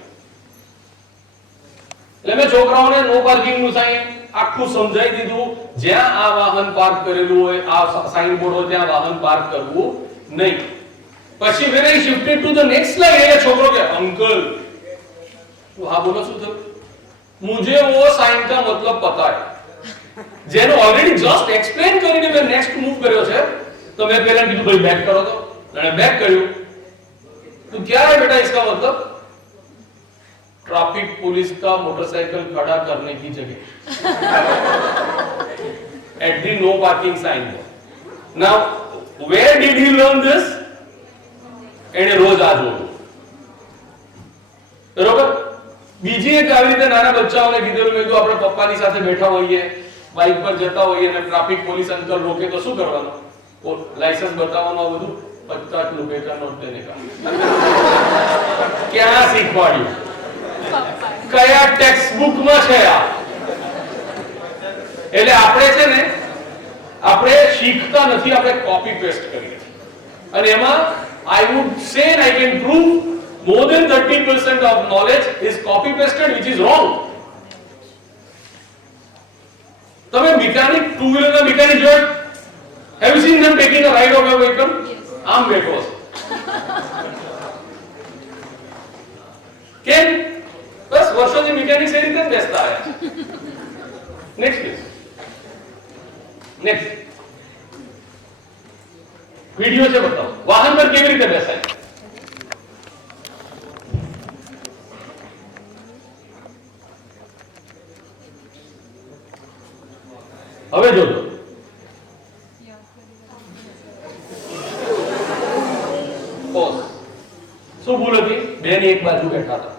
એટલે મેં છોકરાઓને નો પાર્કિંગ નું સાઇન આખું સમજાવી દીધું જ્યાં આ વાહન પાર્ક કરેલું હોય આ સાઇન બોર્ડ હોય ત્યાં વાહન પાર્ક કરવું નહીં પછી when I shifted to the next slide એ છોકરો કે અંકલ तो हाँ बोलो શું થયું मुझे वो साइन का मतलब पता है જેનો ઓલરેડી જસ્ટ એક્સપ્લેન કરીને મેં નેક્સ્ટ મૂવ કર્યો છે तो मैं पहले કીધું ભાઈ બેક કરો તો मैंने बैक કર્યું तो क्या है बेटा इसका मतलब ट्रैफिक पुलिस का मोटरसाइकिल खड़ा करने की जगह at the no parking sign now where did he learn this એને રોજ આ જોયું બરોબર બીજી એક આવી રીતે નાના બચ્ચાઓને કીધેલું મેં તો આપણે પપ્પાની સાથે બેઠા હોઈએ બાઇક પર જતા હોઈએ અને ટ્રાફિક પોલીસ અંકલ રોકે તો શું કરવાનું લાયસન્સ બતાવવાનું આ બધું 50 રૂપિયા કા નોટ દેને કા ક્યાં શીખવાડ્યું કયા ટેક્સ્ટ બુક માં છે આ એટલે આપણે છે ને આપણે શીખતા નથી આપણે કોપી પેસ્ટ કરીએ અને એમાં I would say and I can prove more than 30% of knowledge is copy pasted which is wrong. તમે મિકેનિક ટુ વ્હીલર ના મિકેનિક જોયો have you seen them taking a ride of a vehicle આમ બેઠો છે કેમ બસ વર્ષોથી mechanic એ રીતે બેસતા આવ્યા નેક્સ્ટ પ્લીઝ નેક્સ્ટ વિડિયો છે બતાવો વાહન પર કેવી રીતે બેસાય હવે જોજો પોઝ શું ભૂલ હતી બેન એક બાજુ બેઠા હતા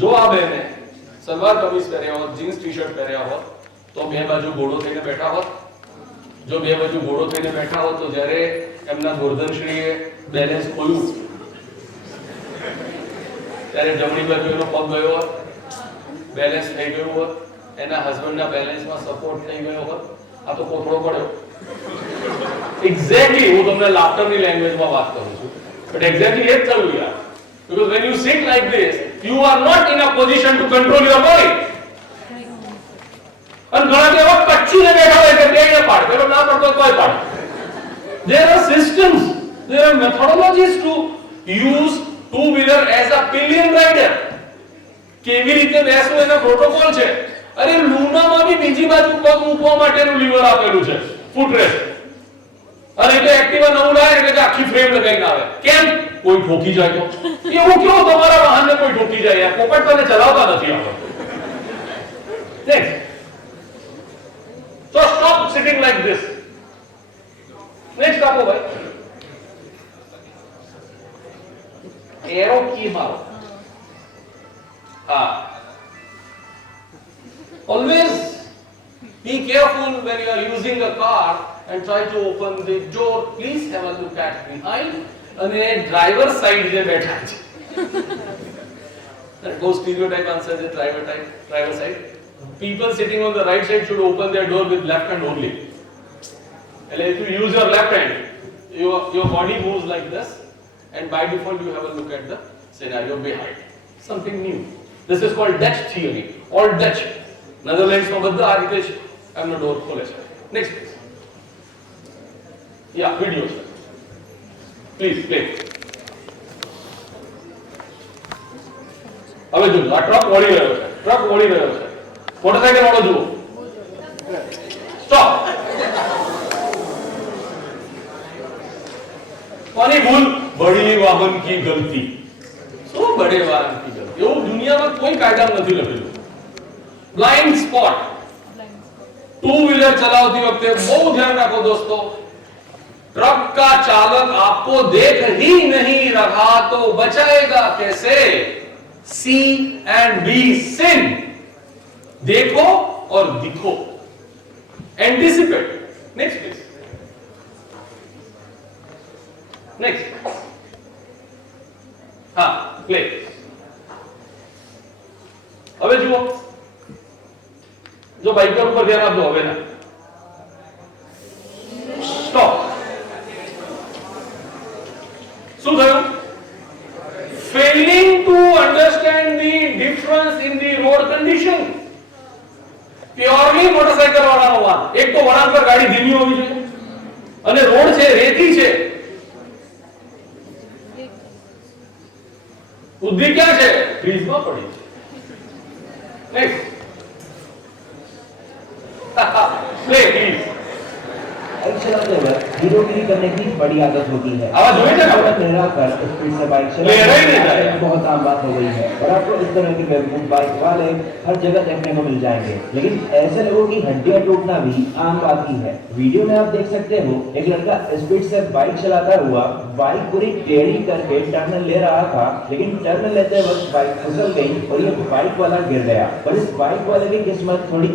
જો આ બેને સલવાર કમીઝ પહેર્યા હોત જીન્સ ટી-શર્ટ પહેર્યા હોત તો બે બાજુ ઘોડો થઈને બેઠા હોત જો બે બાજુ ઘોડો થઈને બેઠા હોત તો જ્યારે એમના ગોરધનશ્રીએ બેલેન્સ ખોયું ત્યારે જમણી બાજુ એનો પગ ગયો હોત બેલેન્સ થઈ ગયું હોત એના હસબન્ડના બેલેન્સમાં સપોર્ટ થઈ ગયો હોત આ તો કોથળો પડ્યો એક્ઝેક્ટલી હું તમને લાફ્ટરની લેંગ્વેજમાં વાત કરું છું બટ એક્ઝેક્ટલી એ જ થયું યાર because when you sit like this you are not in a position to control your body અને ઘણા એવા કચ્ચીને બેઠા હોય કે બેને પાડ પેલો ના પડતો કોઈ પાડ there are systems there are methodologies to use two wheeler as a pillion rider કેવી રીતે બેસવું એનો પ્રોટોકોલ છે અરે લુનામાં બી બીજી બાજુ પગ મૂકવા માટેનું લીવર આપેલું છે ફૂટરેસ્ટ અને એટલે એક્ટિવા નવું લાવે એટલે આખી ફ્રેમ લગાવીને આવે કેમ કોઈ ઠોકી જાય તો એવું કેવું તમારા વાહનને કોઈ ઠોકી જાય યાર પોપટ તને ચલાવતા નથી આવડતું next So stop sitting like this. Next આપો ભાઈ. Arrow key મારો. Always be careful when you are using a car and try to open the door. Please have a look at behind. અને ડ્રાઈવર સાઈડ જે બેઠા છે. That goes stereotype answer the driver side. people sitting on the right side should open their door with left hand only. And if you use your left hand, your body moves like this, and by default you have a look at the scenario behind. Something new. This is called Dutch theory. All Dutch. Netherlands માં બધા આ રીતે એમનો door ખોલે છે. Next please. Yeah, video sir. Please play. હવે જો આ ટ્રક વળી રહ્યો છે. ટ્રક વળી રહ્યો છે. મોટરસાઇકલ વાળો જુઓ. સ્ટોપ. કોની ભૂલ? બડી વાહન की गलती. શું બડે વાહન की गलती? એવું દુનિયામાં કોઈ કાયદા નથી લખેલું. Blind spot. टू व्हीलर चलाती वक्त बहुत ध्यान रखो दोस्तों, ट्रक का चालक आपको देख ही नहीं रहा तो बचाएगा कैसे? सी एंड बी सिन. देखो और दिखो. एंटिसिपेट. Next please. नेक्स्ट. हाँ प्ले. હવે જુઓ, जो बाइकर ऊपर ध्यान आप दो હવે ना. स्टॉप. શું થયું? Failing to understand the difference in the road condition. Purely motorcycle વાળાનો વાંક. એક તો વળાંક પર ગાડી ધીમી હોવી જોઈએ અને રોડ છે રેતી છે. બુદ્ધિ ક્યાં છે? ફ્રીઝમાં પડી છે. નેક્સ્ટ. Play please. बाइक चलाते वक्त हीरोगिरी करने की बड़ी आदत होती है। आवाज हुई ना? कर स्पीड से बाइक चलाना बहुत आम बात हो गई है और आपको इस तरह के बेवकूफ बाइक वाले हर जगह देखने को मिल जाएंगे, लेकिन ऐसे लोगों की हड्डियां टूटना भी आम बात ही है। वीडियो में आप देख सकते हो एक लड़का स्पीड से बाइक चलाता हुआ बाइक पूरी टेढ़ी करके टर्न ले रहा था, लेकिन टर्न लेते वक्त बाइक फिसल गई और ये बाइक वाला गिर गया। पर इस बाइक वाले की किस्मत थोड़ी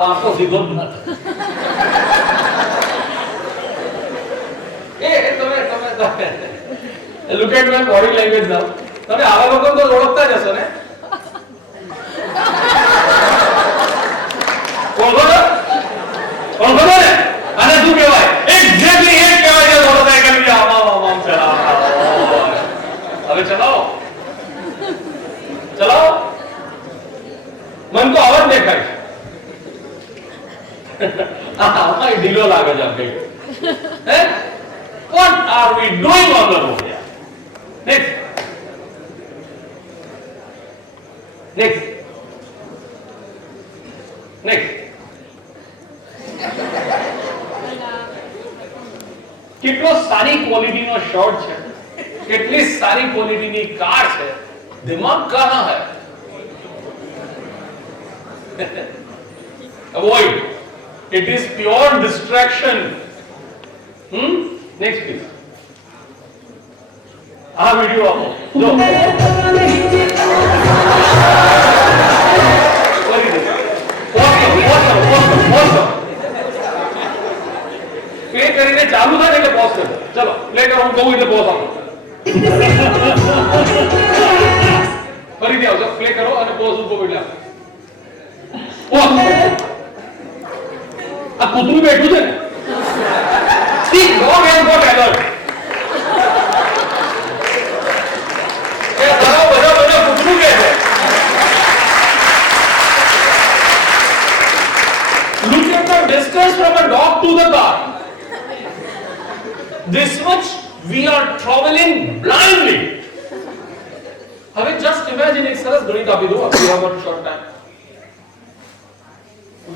વાંકો સીધો જ નથી. તમે look at my body language now. તમે આવા લોકોને તો ઓળખતા જ હશો ને? ઓળખો ને? આને શું કહેવાય? એક્ઝેક્ટલી એ કહેવાય છે મોટરસાઇકલ ની આમ ચલાવો. હવે ચલાવો. ચલાવો. મને તો આવા જ દેખાય છે. ढीलो लागे जाते हैं. What are we doing on the road here? Next. Next. Next. કેટલો સારી ક્વોલિટીનો શર્ટ છે, કેટલી સારી ક્વોલિટીની કાર છે, દિમાગ કહાં है? Avoid. It is pure distraction. Next please. આ વિડિયો આપો જો પ્લે કરીને ચાલુ થાય એટલે પોઝ કરો. ચલો પ્લે કરો, હું કહું એટલે પોઝ આપો. ફરીથી આવજો, પ્લે કરો અને પોઝ હું કહું એટલે આપો. પોઝ. આ કૂતરું બેઠું છે ને, See, dog has got alert. એ બધા કૂતરું કે છે. Look at the distance from a dog to the car. This much we are traveling blindly. હવે just imagine એક સરસ ગણિત આપી દો. We have a short time.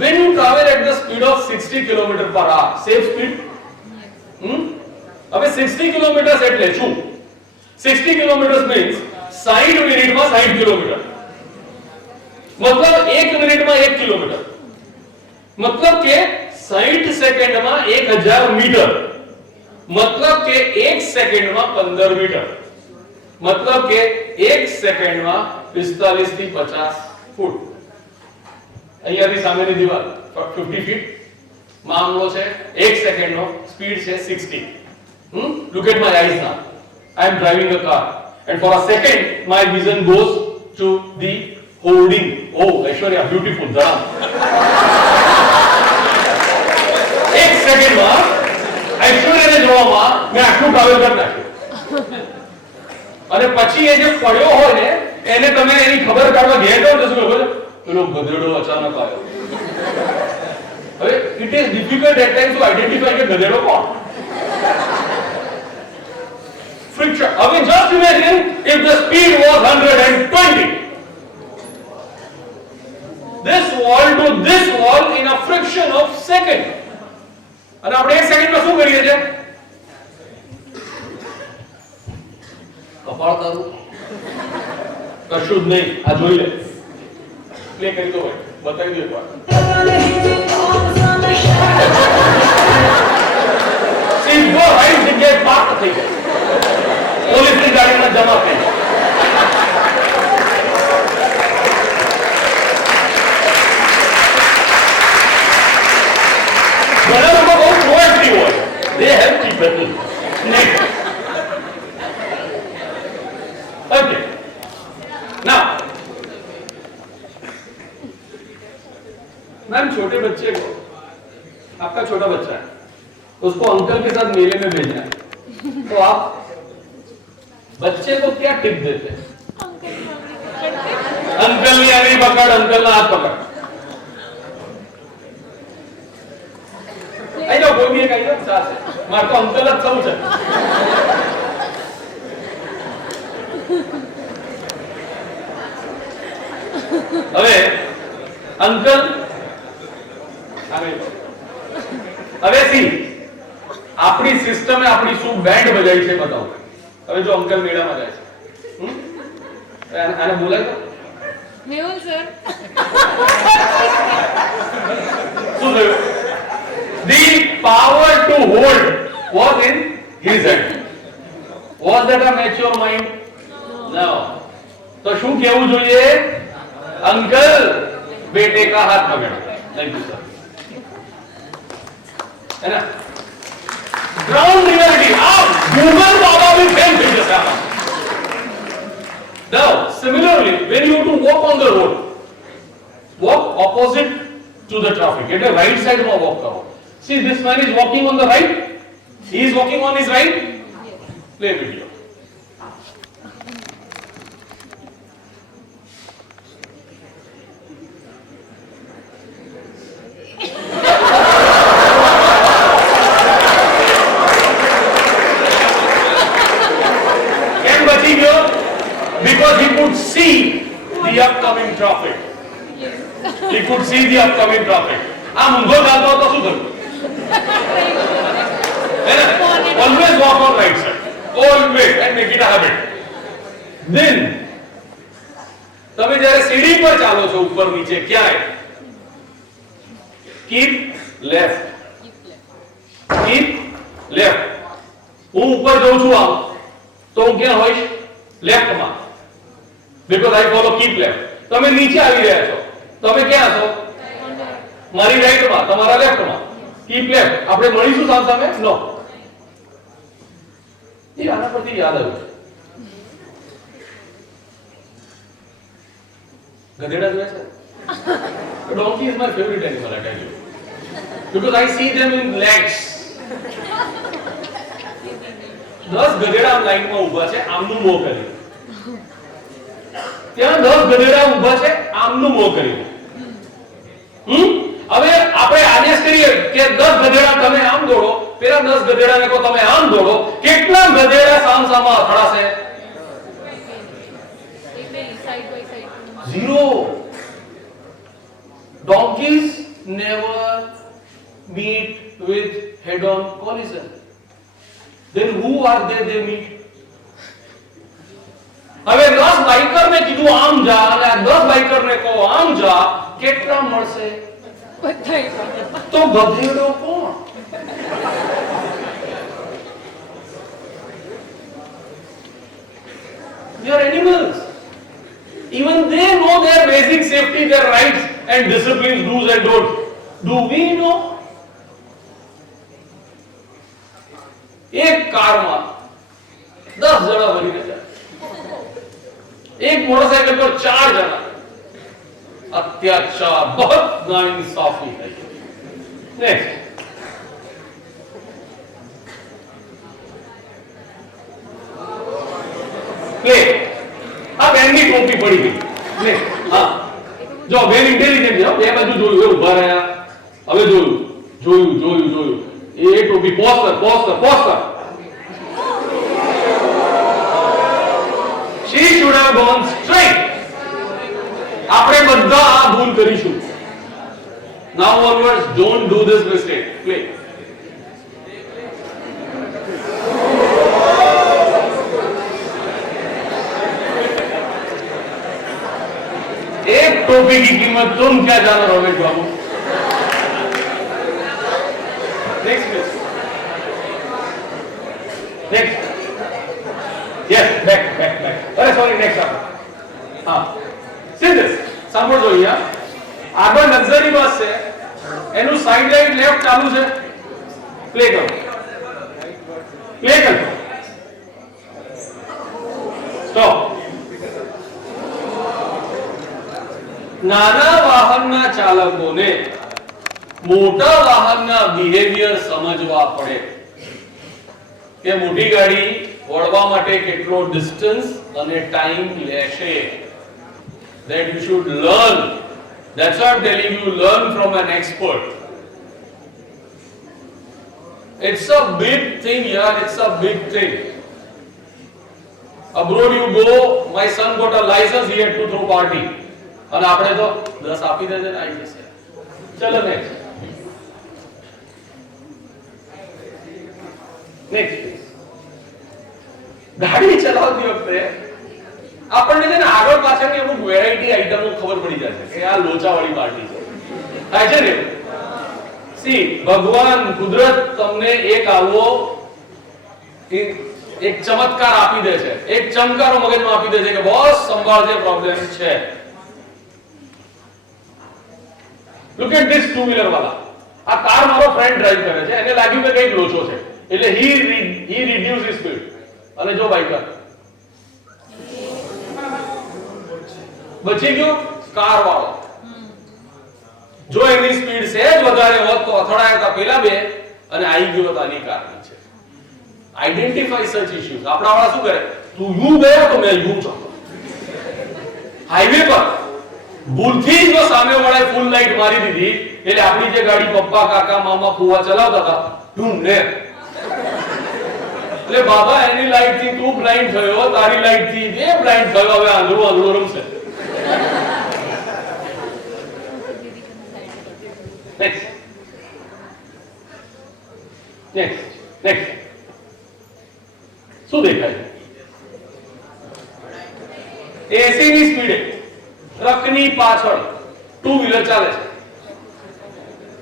When you travel at the speed of 60 km per hour, safe speed? હવે 60 km એટલે શું? 60 km means 60 મિનિટમાં 60 કિલોમીટર. मतलब 1 મિનિટમાં 1 કિલોમીટર. मतलब કે 60 સેકન્ડમાં 1000 મીટર. मतलब કે 1 સેકન્ડમાં 15 મીટર. मतलब કે 1 સેકન્ડમાં 45 થી 50 ફૂટ. અહીંયાથી સામેની દીવાલ 50 ફીટ. મામલો છે 1 સેકન્ડનો સ્પીડ છે 60. Look at my eyes now. I am driving a car and for a second my vision goes to the hoarding oh Aishwarya beautiful જરા એક સેકન્ડમાં ઐશ્વર્યાને જોવામાં મેં આટલું ટ્રાવેલ કરી નાખ્યું અને પછી એ જે પડ્યો હોય ને એને તમે એની ખબર કાઢવા ઘેર જાઓ તો શું ખબર પેલો ગધેડો અચાનક આવ્યો હવે it is difficult at times to identify કે ગધેડો કોણ friction. I mean, just imagine if the speed was 120. This wall to this wall in a friction of second. અને આપણે 1 સેકન્ડમાં શું કરીએ છીએ? કપાળ તારું કશું જ નહીં. આ જોઈ લે. પ્લે કરી દો ભાઈ. બતાવી દો એકવાર. સીધો રાઈટ જગ્યાએ પાર્ક થઈ ગયો. પોલીસની ગાડીમાં જમા થઈ ઘણા લોકો બહુ પ્રોએક્ટિવ હોય they help people okay now ma'am छोटे बच्चे को आपका छोटा बच्चा है उसको अंकल के साथ मेले में भेजना है तो आप बच्चे को क्या टिप देते हैं अंकल ने आंगली पकड़ अंकल ने हाथ पकड़ आई जाओ कोई भी एक आई जाओ साथ है मार तो अंकल अब सब चल अबे अंकल अबे सी अपनी सिस्टम में अपनी શું બેન્ડ બજાઈ છે बताओ હવે જો અંકલ મેળામાં જાય છે આને બોલાય તો મેહુલ સર શું થયું the power to hold was in his hand was that a mature mind no તો શું કહેવું જોઈએ અંકલ બેटे का हाथ पकड़ थैंक यू सर है ना ग्राउंड रियलिटी आप गूगल बाबा भी फेल कर जैसा now similarly when you to walk on the road walk opposite to the traffic get a right side में walk करो see this man is walking on the right he is walking on his right play video because he could see the upcoming traffic he could see the upcoming traffic આ ઊંધો ચાલતો હતો શું થયું always walk on right side always and make it a habit then તમે જ્યારે સીડી પર ચાલો છો ઉપર નીચે ક્યાંય keep left હું ઉપર જઉં છું આમ તો હું ક્યાં હોઈશ લેફ્ટ માં because I follow keep left તમે નીચે આવી રહ્યા છો તમે ક્યાં છો મારી રાઈટ માં તમારા લેફ્ટ માં keep left આપણે મળીશું સામે નો એ આના પરથી યાદ આવ્યું ગધેડા જોયા છે donkey is my favorite animal I tell you because I see them in legs 10 ગધેડા લાઈનમાં ઊભા છે આમનું મોં કરી ત્યાં 10 ગધેડા ઊભા છે આમનું મોં કરી હવે આપણે આદેશ કરીએ કે 10 ગધેડા તમે આમ દોડો પેલા 10 ગધેડાને કહો તમે આમ દોડો કેટલા ગધેડા સામસામા અથડાશે 0 donkeys never meet with head on collision then who are they meet હવે 10 બાઇકર ને કીધું આમ જા અને 10 બાઇકર ને કહો આમ જા કેટલા મળશે તો ગધેડો કોણ they are animals even they know their basic safety their rights and disciplines do's and don'ts do we know एक कार में 10 जना भरी ने जाए एक मोटरसाइकिल पर 4 जना अत्याचार, बहुत नाइंसाफी है। Next, play. अब एंडी टोपी पड़ी गई। प्ले। हाँ, जो वेल इंटेलिजेंट है, બે બાજુ જોયું, એ ઉભા રહ્યા, હવે જોયું, જોયું, જોયું, જોયું, એ ટોપી પોઝ કર, પોઝ કર, પોઝ કર। She should have gone straight. આપણે બધા આ ભૂલ કરીશું। Now onwards, don't do this mistake. Play. एक टोपी की कीमत तुम क्या जानो Ramesh Babu. Next please, next, yes, back back back, अरे सॉरी, नेक्स्ट आप, हाँ, सीधे સાંભળજો અહીંયા, આગળ લક્ઝરી બસ છે, એનું સાઈડ લાઈટ લેફ્ટ ચાલુ છે, પ્લે કરો, પ્લે કરો, સ્ટોપ। નાના વાહનના ચાલકોને મોટા વાહનના બિહેવિયર સમજવા પડે કે મોટી ગાડી વળવા માટે કેટલો ડિસ્ટન્સ અને ટાઈમ લેશે। that you should learn. That's why I'm telling you, learn from an expert. It's a big thing, yaar, it's a big thing. Abroad you go, my son got a license, he had to throw party. અને આપણે તો 10 આપી દેજે ને આવી જશે। ચલો next, next, ગાડી ચલાવતી વખતે આપણને છે ને આગળ પાછળની અમુક વેરાયટી આઈટમો ખબર પડી જાય છે કે આ લોચાવાળી પાર્ટી છે, થાય છે ને। સી, ભગવાન કુદરત તમને એક આવો એક ચમત્કાર આપી દે છે, એક ચમકારો મગજમાં આપી દે છે કે બોસ સંભાળજે, પ્રોબ્લેમ છે। Look at this two wheeler વાળા, આ કાર મારો ફ્રેન્ડ ડ્રાઈવ કરે છે, એને લાગ્યું કે કંઈક લોચો છે એટલે હી રિડ્યુસ હિઝ સ્પીડ, અને જો બાઈકર બચી ગયો કાર વાળો। જો એની સ્પીડ સહેજ વધારે હોત તો અથડાયા હતા પેલા બે અને આવી ગયો તો આની કાર નીચે। આઈડેન્ટિફાઈ સચ ઇશ્યુઝ। આપણા વાળા શું કરે, તું યુ ગયો તો મેં યુ ચાલો। હાઈવે પર ભૂલથી જો સામે વાળાએ ફૂલ લાઈટ મારી દીધી એટલે આપણી જે ગાડી પપ્પા કાકા મામા ફુવા ચલાવતા હતા ઢૂંઢને, એટલે બાબા એની લાઈટ થી તું બ્લાઇન્ડ થયો, તારી લાઈટ થી એ બ્લાઇન્ડ થયો, હવે આંધળું આંધળું રમશે। Next. Next. Next. શું દેખાય છે? એસી ની સ્પીડે ટ્રકની પાછળ ટુ વ્હીલર ચાલે છે।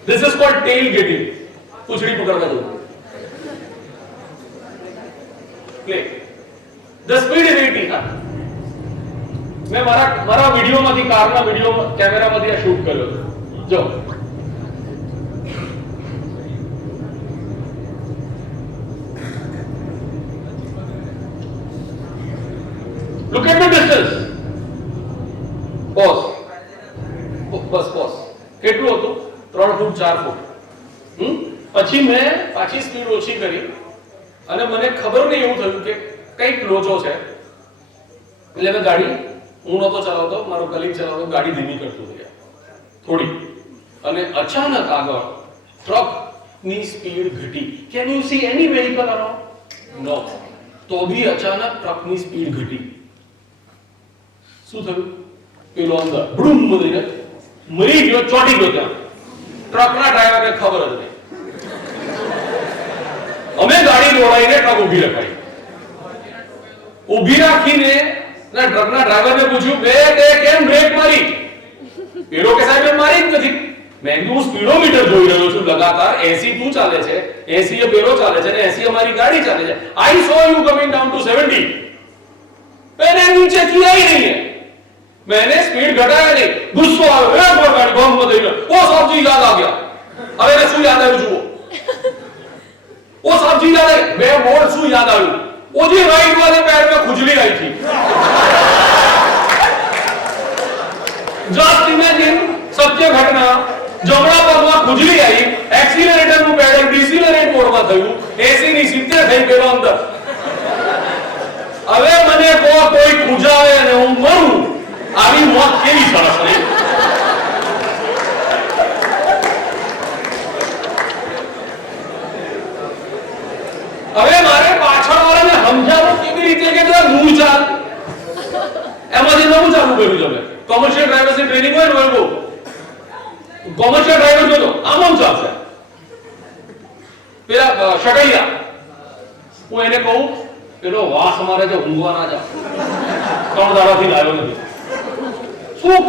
This is called tailgating. પૂંછડી પકડવા દો। Play. The speed is 80. હા, મેં મારા વિડિયોમાંથી, કારના વિડિયો કેમેરામાંથી આ શૂટ કર્યો છે। જો look at the distance. Pause. Bus pause. કેટલું હતું? 3 ફૂટ 4 ફૂટ। પછી મેં પાછી સ્પીડ ઓછી કરી અને મને ખબર નહીં એવું થયું કે કંઈક લોચો છે એટલે મેં ગાડી, હું નહોતો ચલાવતો, મારો કલીગ ચલાવતો, ગાડી ધીમી કરતો ગયા થોડી અને અચાનક આગળ ટ્રકની સ્પીડ ઘટી। Can you see any vehicle around? No. તો ભી અચાનક ટ્રકની સ્પીડ ઘટી। શું થયું? પેલો અંદર ભૂમ મરીને મરી ગયો, ચોટી ગયો ત્યાં। ટ્રકના ડ્રાઈવરને ખબર જ નહીં। અમે ગાડી દોડાઈને ટ્રક ઊભી રખાઈ। ઊભી રાખીને ના ટ્રકના ડ્રાઈવરને પૂછ્યું, બે તે કેમ બ્રેક મારી? પેલો કે સાહેબ મારી જ નથી। મેં કીધું સ્પીડોમીટર જોઈ રહ્યો છું લગાતાર, 80 તું ચાલે છે, 80 એ પેલો ચાલે છે અને 80 અમારી ગાડી ચાલે છે। I saw you coming down to 70। मैंने नीचे किया ही नहीं है, मैंने स्पीड घटाया नहीं। गुस्सा आया, एक बार गाड़ी बम में दई, वो सब चीज याद आ गया। अरे ने શું યાદ આવ્યું જુઓ, वो सब चीज याद है। मैं मोड़ શું याद આવ્યું, वो जी राइट वाले पैर में खुजली आई थी। જસ્ટ ઇમેજિન સત્ય ઘટના જમણા પગમાં ખુજલી આવી એક્સિલરેટર નું પેડલ ડિસિલરેટ મોડમાં થયું એસી ની 70 થઈ ગયો અંદર હવે મને કોઈ ખુજાવે અને હું મરું આવી મોત કેવી સરસ રહી હવે મારે પાછળ વાળાને સમજાવવું કેવી રીતે કે જરા હું ચાલ એમાંથી નવું ચાલુ કર્યું તમે કોમર્શિયલ ડ્રાઈવર્સની ટ્રેનિંગ હોય ને બહુ કોમર્શિયલ ડ્રાઈવર જોજો આમ ચાલશે પેલા શટૈયા હું એને કહું પેલો વાસ મારે છે ઊંઘવા ના જા 3 દાડાથી લાવ્યો નથી શું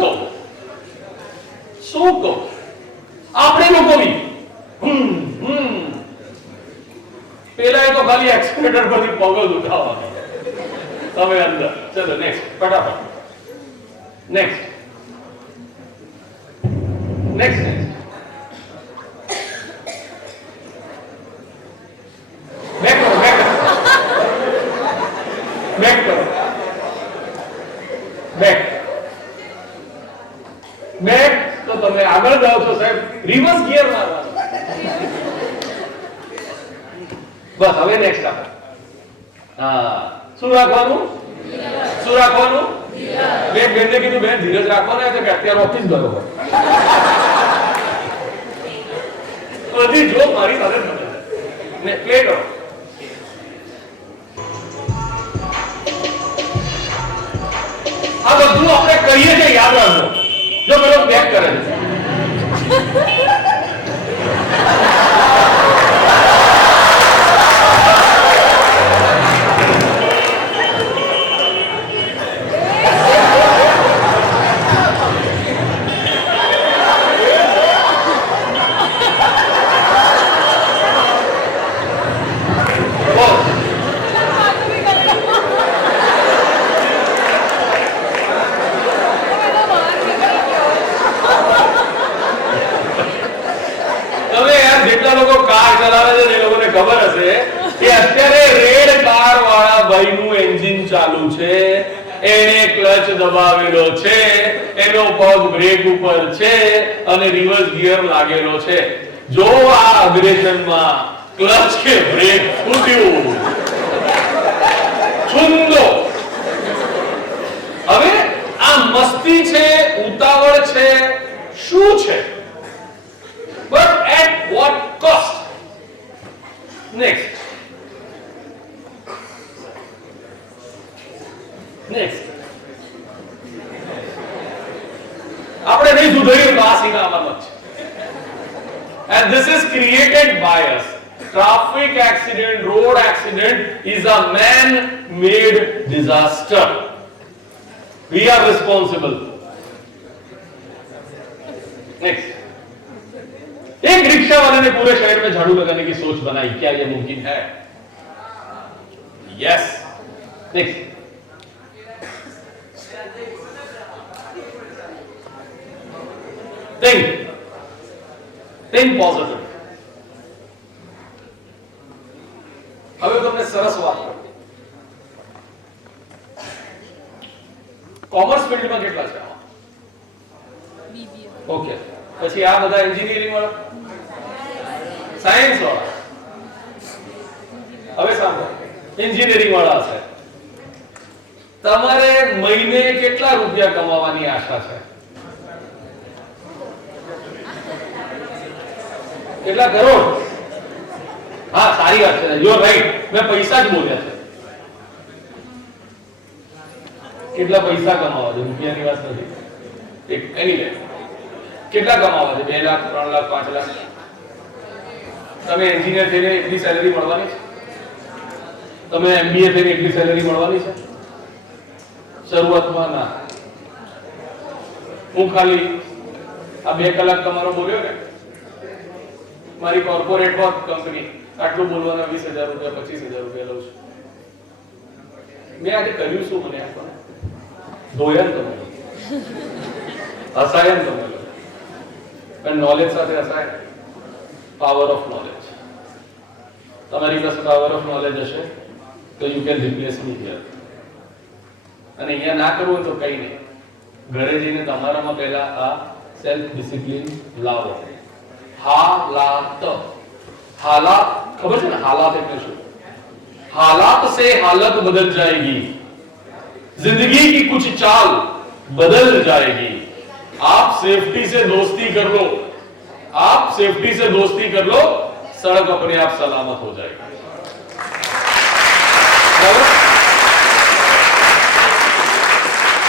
કહું આપણે લોકો બી પેલા એ તો ખાલી એક્સિલેટર પરથી પગ જ ઉઠાવવાનો તમે અંદર ચલો નેક્સ્ટ ફટાફટ નેક્સ્ટ બેક તો તમે આગળ જાઓ છો સાહેબ રિવર્સ ગિયર મારવાનો બસ હવે નેક્સ્ટ આપણે શું રાખવાનું બે બેનને કીધું બેન ધીરજ રાખવાના છે કે અત્યારે ઓફિસ ગયો બધી જો મારી સાથે ને પ્લે કરો આ બધું આપણે કહીએ છીએ યાદ રાખજો જો પેલો બેક કરે છે ખબર હશે કે અત્યારે રેડ કાર વાળા ભાઈનું એન્જિન ચાલુ છે એને ક્લચ દબાવેલો છે એનો પગ બ્રેક ઉપર છે અને રિવર્સ ગિયર લાગેલો છે જો આ અગ્રેશનમાં ક્લચ કે બ્રેક ફૂટ્યું છુંદો હવે આ મસ્તી છે ઉતાવળ છે શું છે but at what cost next આપણે નહીં સુધરીએ તો આ શીખવામાં છે and this is created by us traffic accident road accident is a man made disaster we are responsible next एक रिक्शा वाले ने पूरे शहर में झाड़ू लगाने की सोच बनाई क्या यह मुमकिन है यस नेक्स्ट थिंक पॉजिटिव હવે તમને સરસ વાત કરું કોમર્સ ફિલ્ડમાં કેટલા છે ઓકે પછી આ બધા એન્જિનિયરિંગ વાળા સાયન્સ વાળા હવે સાંભળો એન્જિનિયરિંગ વાળા હશે તમારે મહિને કેટલા રૂપિયા કમાવાની આશા છે કેટલા કરોડ હા સારી વાત છે યુ આર રાઈટ મેં પૈસા જ બોલ્યા છે કેટલા પૈસા કમાવા છે રૂપિયાની વાત નથી એક એનીવે કેટલા કમાવા છે 2 લાખ 3 લાખ 5 લાખ તમે એન્જિનિયર થઈને એટલી સેલેરી મળવાની છે તમે એમબીએ થઈને એટલી સેલેરી મળવાની છે શરૂઆતમાં ના હું ખાલી આ 2 કલાક તમારો બોલ્યો ને મારી કોર્પોરેટ વર્ક કંપની આટલું બોલવાના 20,000 રૂપિયા 25,000 રૂપિયા લઉં છું મેં આજે કર્યું શું મને આપવાનું ધોયન તમે અસાયન તમે પણ નોલેજ સાથે અસાય પાવર ઓફ નોલેજ તમારી પાસે પાવર ઓફ નોલેજ હશે તો you can replace me here અને અહીંયા ના કરવું તો કઈ નહીં ઘરે જઈને તમારામાં પહેલા આ સેલ્ફ ડિસિપ્લિન લાવો. હાલાત हालात खबर है ना, हालात એટલે શું? हालात से हालत बदल जाएगी, जिंदगी की कुछ चाल बदल जाएगी. आप सेफ्टी से दोस्ती कर लो, आप सेफ्टी से दोस्ती कर लो, सड़क अपने आप सलामत हो जाएगी.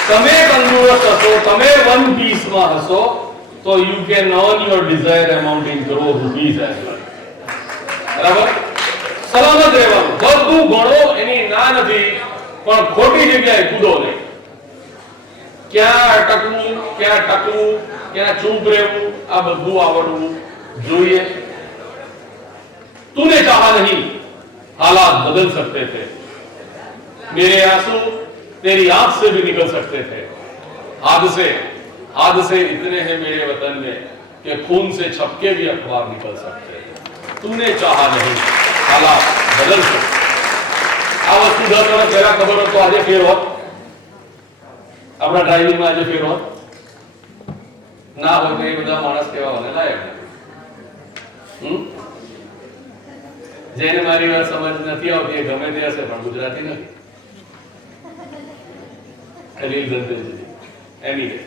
તમે તંદુરસ્ત હશો, તમે વન પીસ માં હશો, તો you can earn your desired amount in crore rupees as well. બરાબર? સલામત રહેવાનું, બધું ગણો એની ના નથી, પણ ખોટી જગ્યાએ કૂદો નહીં. ક્યાં અટકવું, ક્યાં ટકવું, ક્યાં ચૂપ રહેવું, આ બધું આવડવું જોઈએ. तूने चाहा नहीं, हालात बदल सकते थे. मेरे आंसू तेरी आंख से भी निकल सकते थे. हादसे इतने हैं मेरे वतन में कि खून से छपके भी अखबार निकल सकते हैं. तूने चाहा नहीं, हालात बदल सकते. આ વસ્તુ 10 વર્ષ પહેલા ખબર હોત તો આજે ફેર હોત. આપણા ડ્રાઇવિંગમાં આજે ફેર હોત ના હોય તો એ બધા માણસ કેવા હોય લાયક. જેને મારી વાત સમજ નથી આવતી એ ગમે તે હશે પણ ગુજરાતી નથી. Khalil Gandhi. Anyway,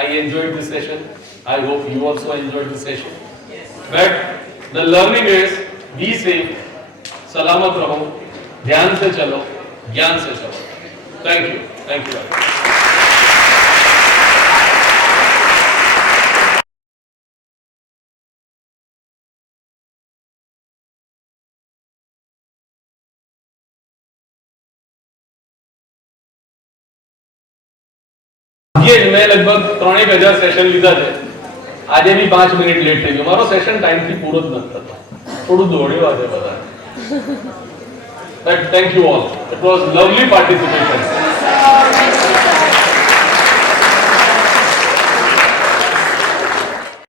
I enjoyed this session. I hope you also enjoyed this session. But the learning is be safe, सलामत रहो, ध्यान से चलो, ज्ञान से चलो. Thank you. Thank you. मैं लगभग 3,000 सेशन लीधा है. आज भी 5 मिनट लेट થઈ ગયો. મારો સેશન ટાઈમ થી પૂરો જ ન થતો. થોડું દોડ્યો આજે બધા. But thank you all. It was lovely participation.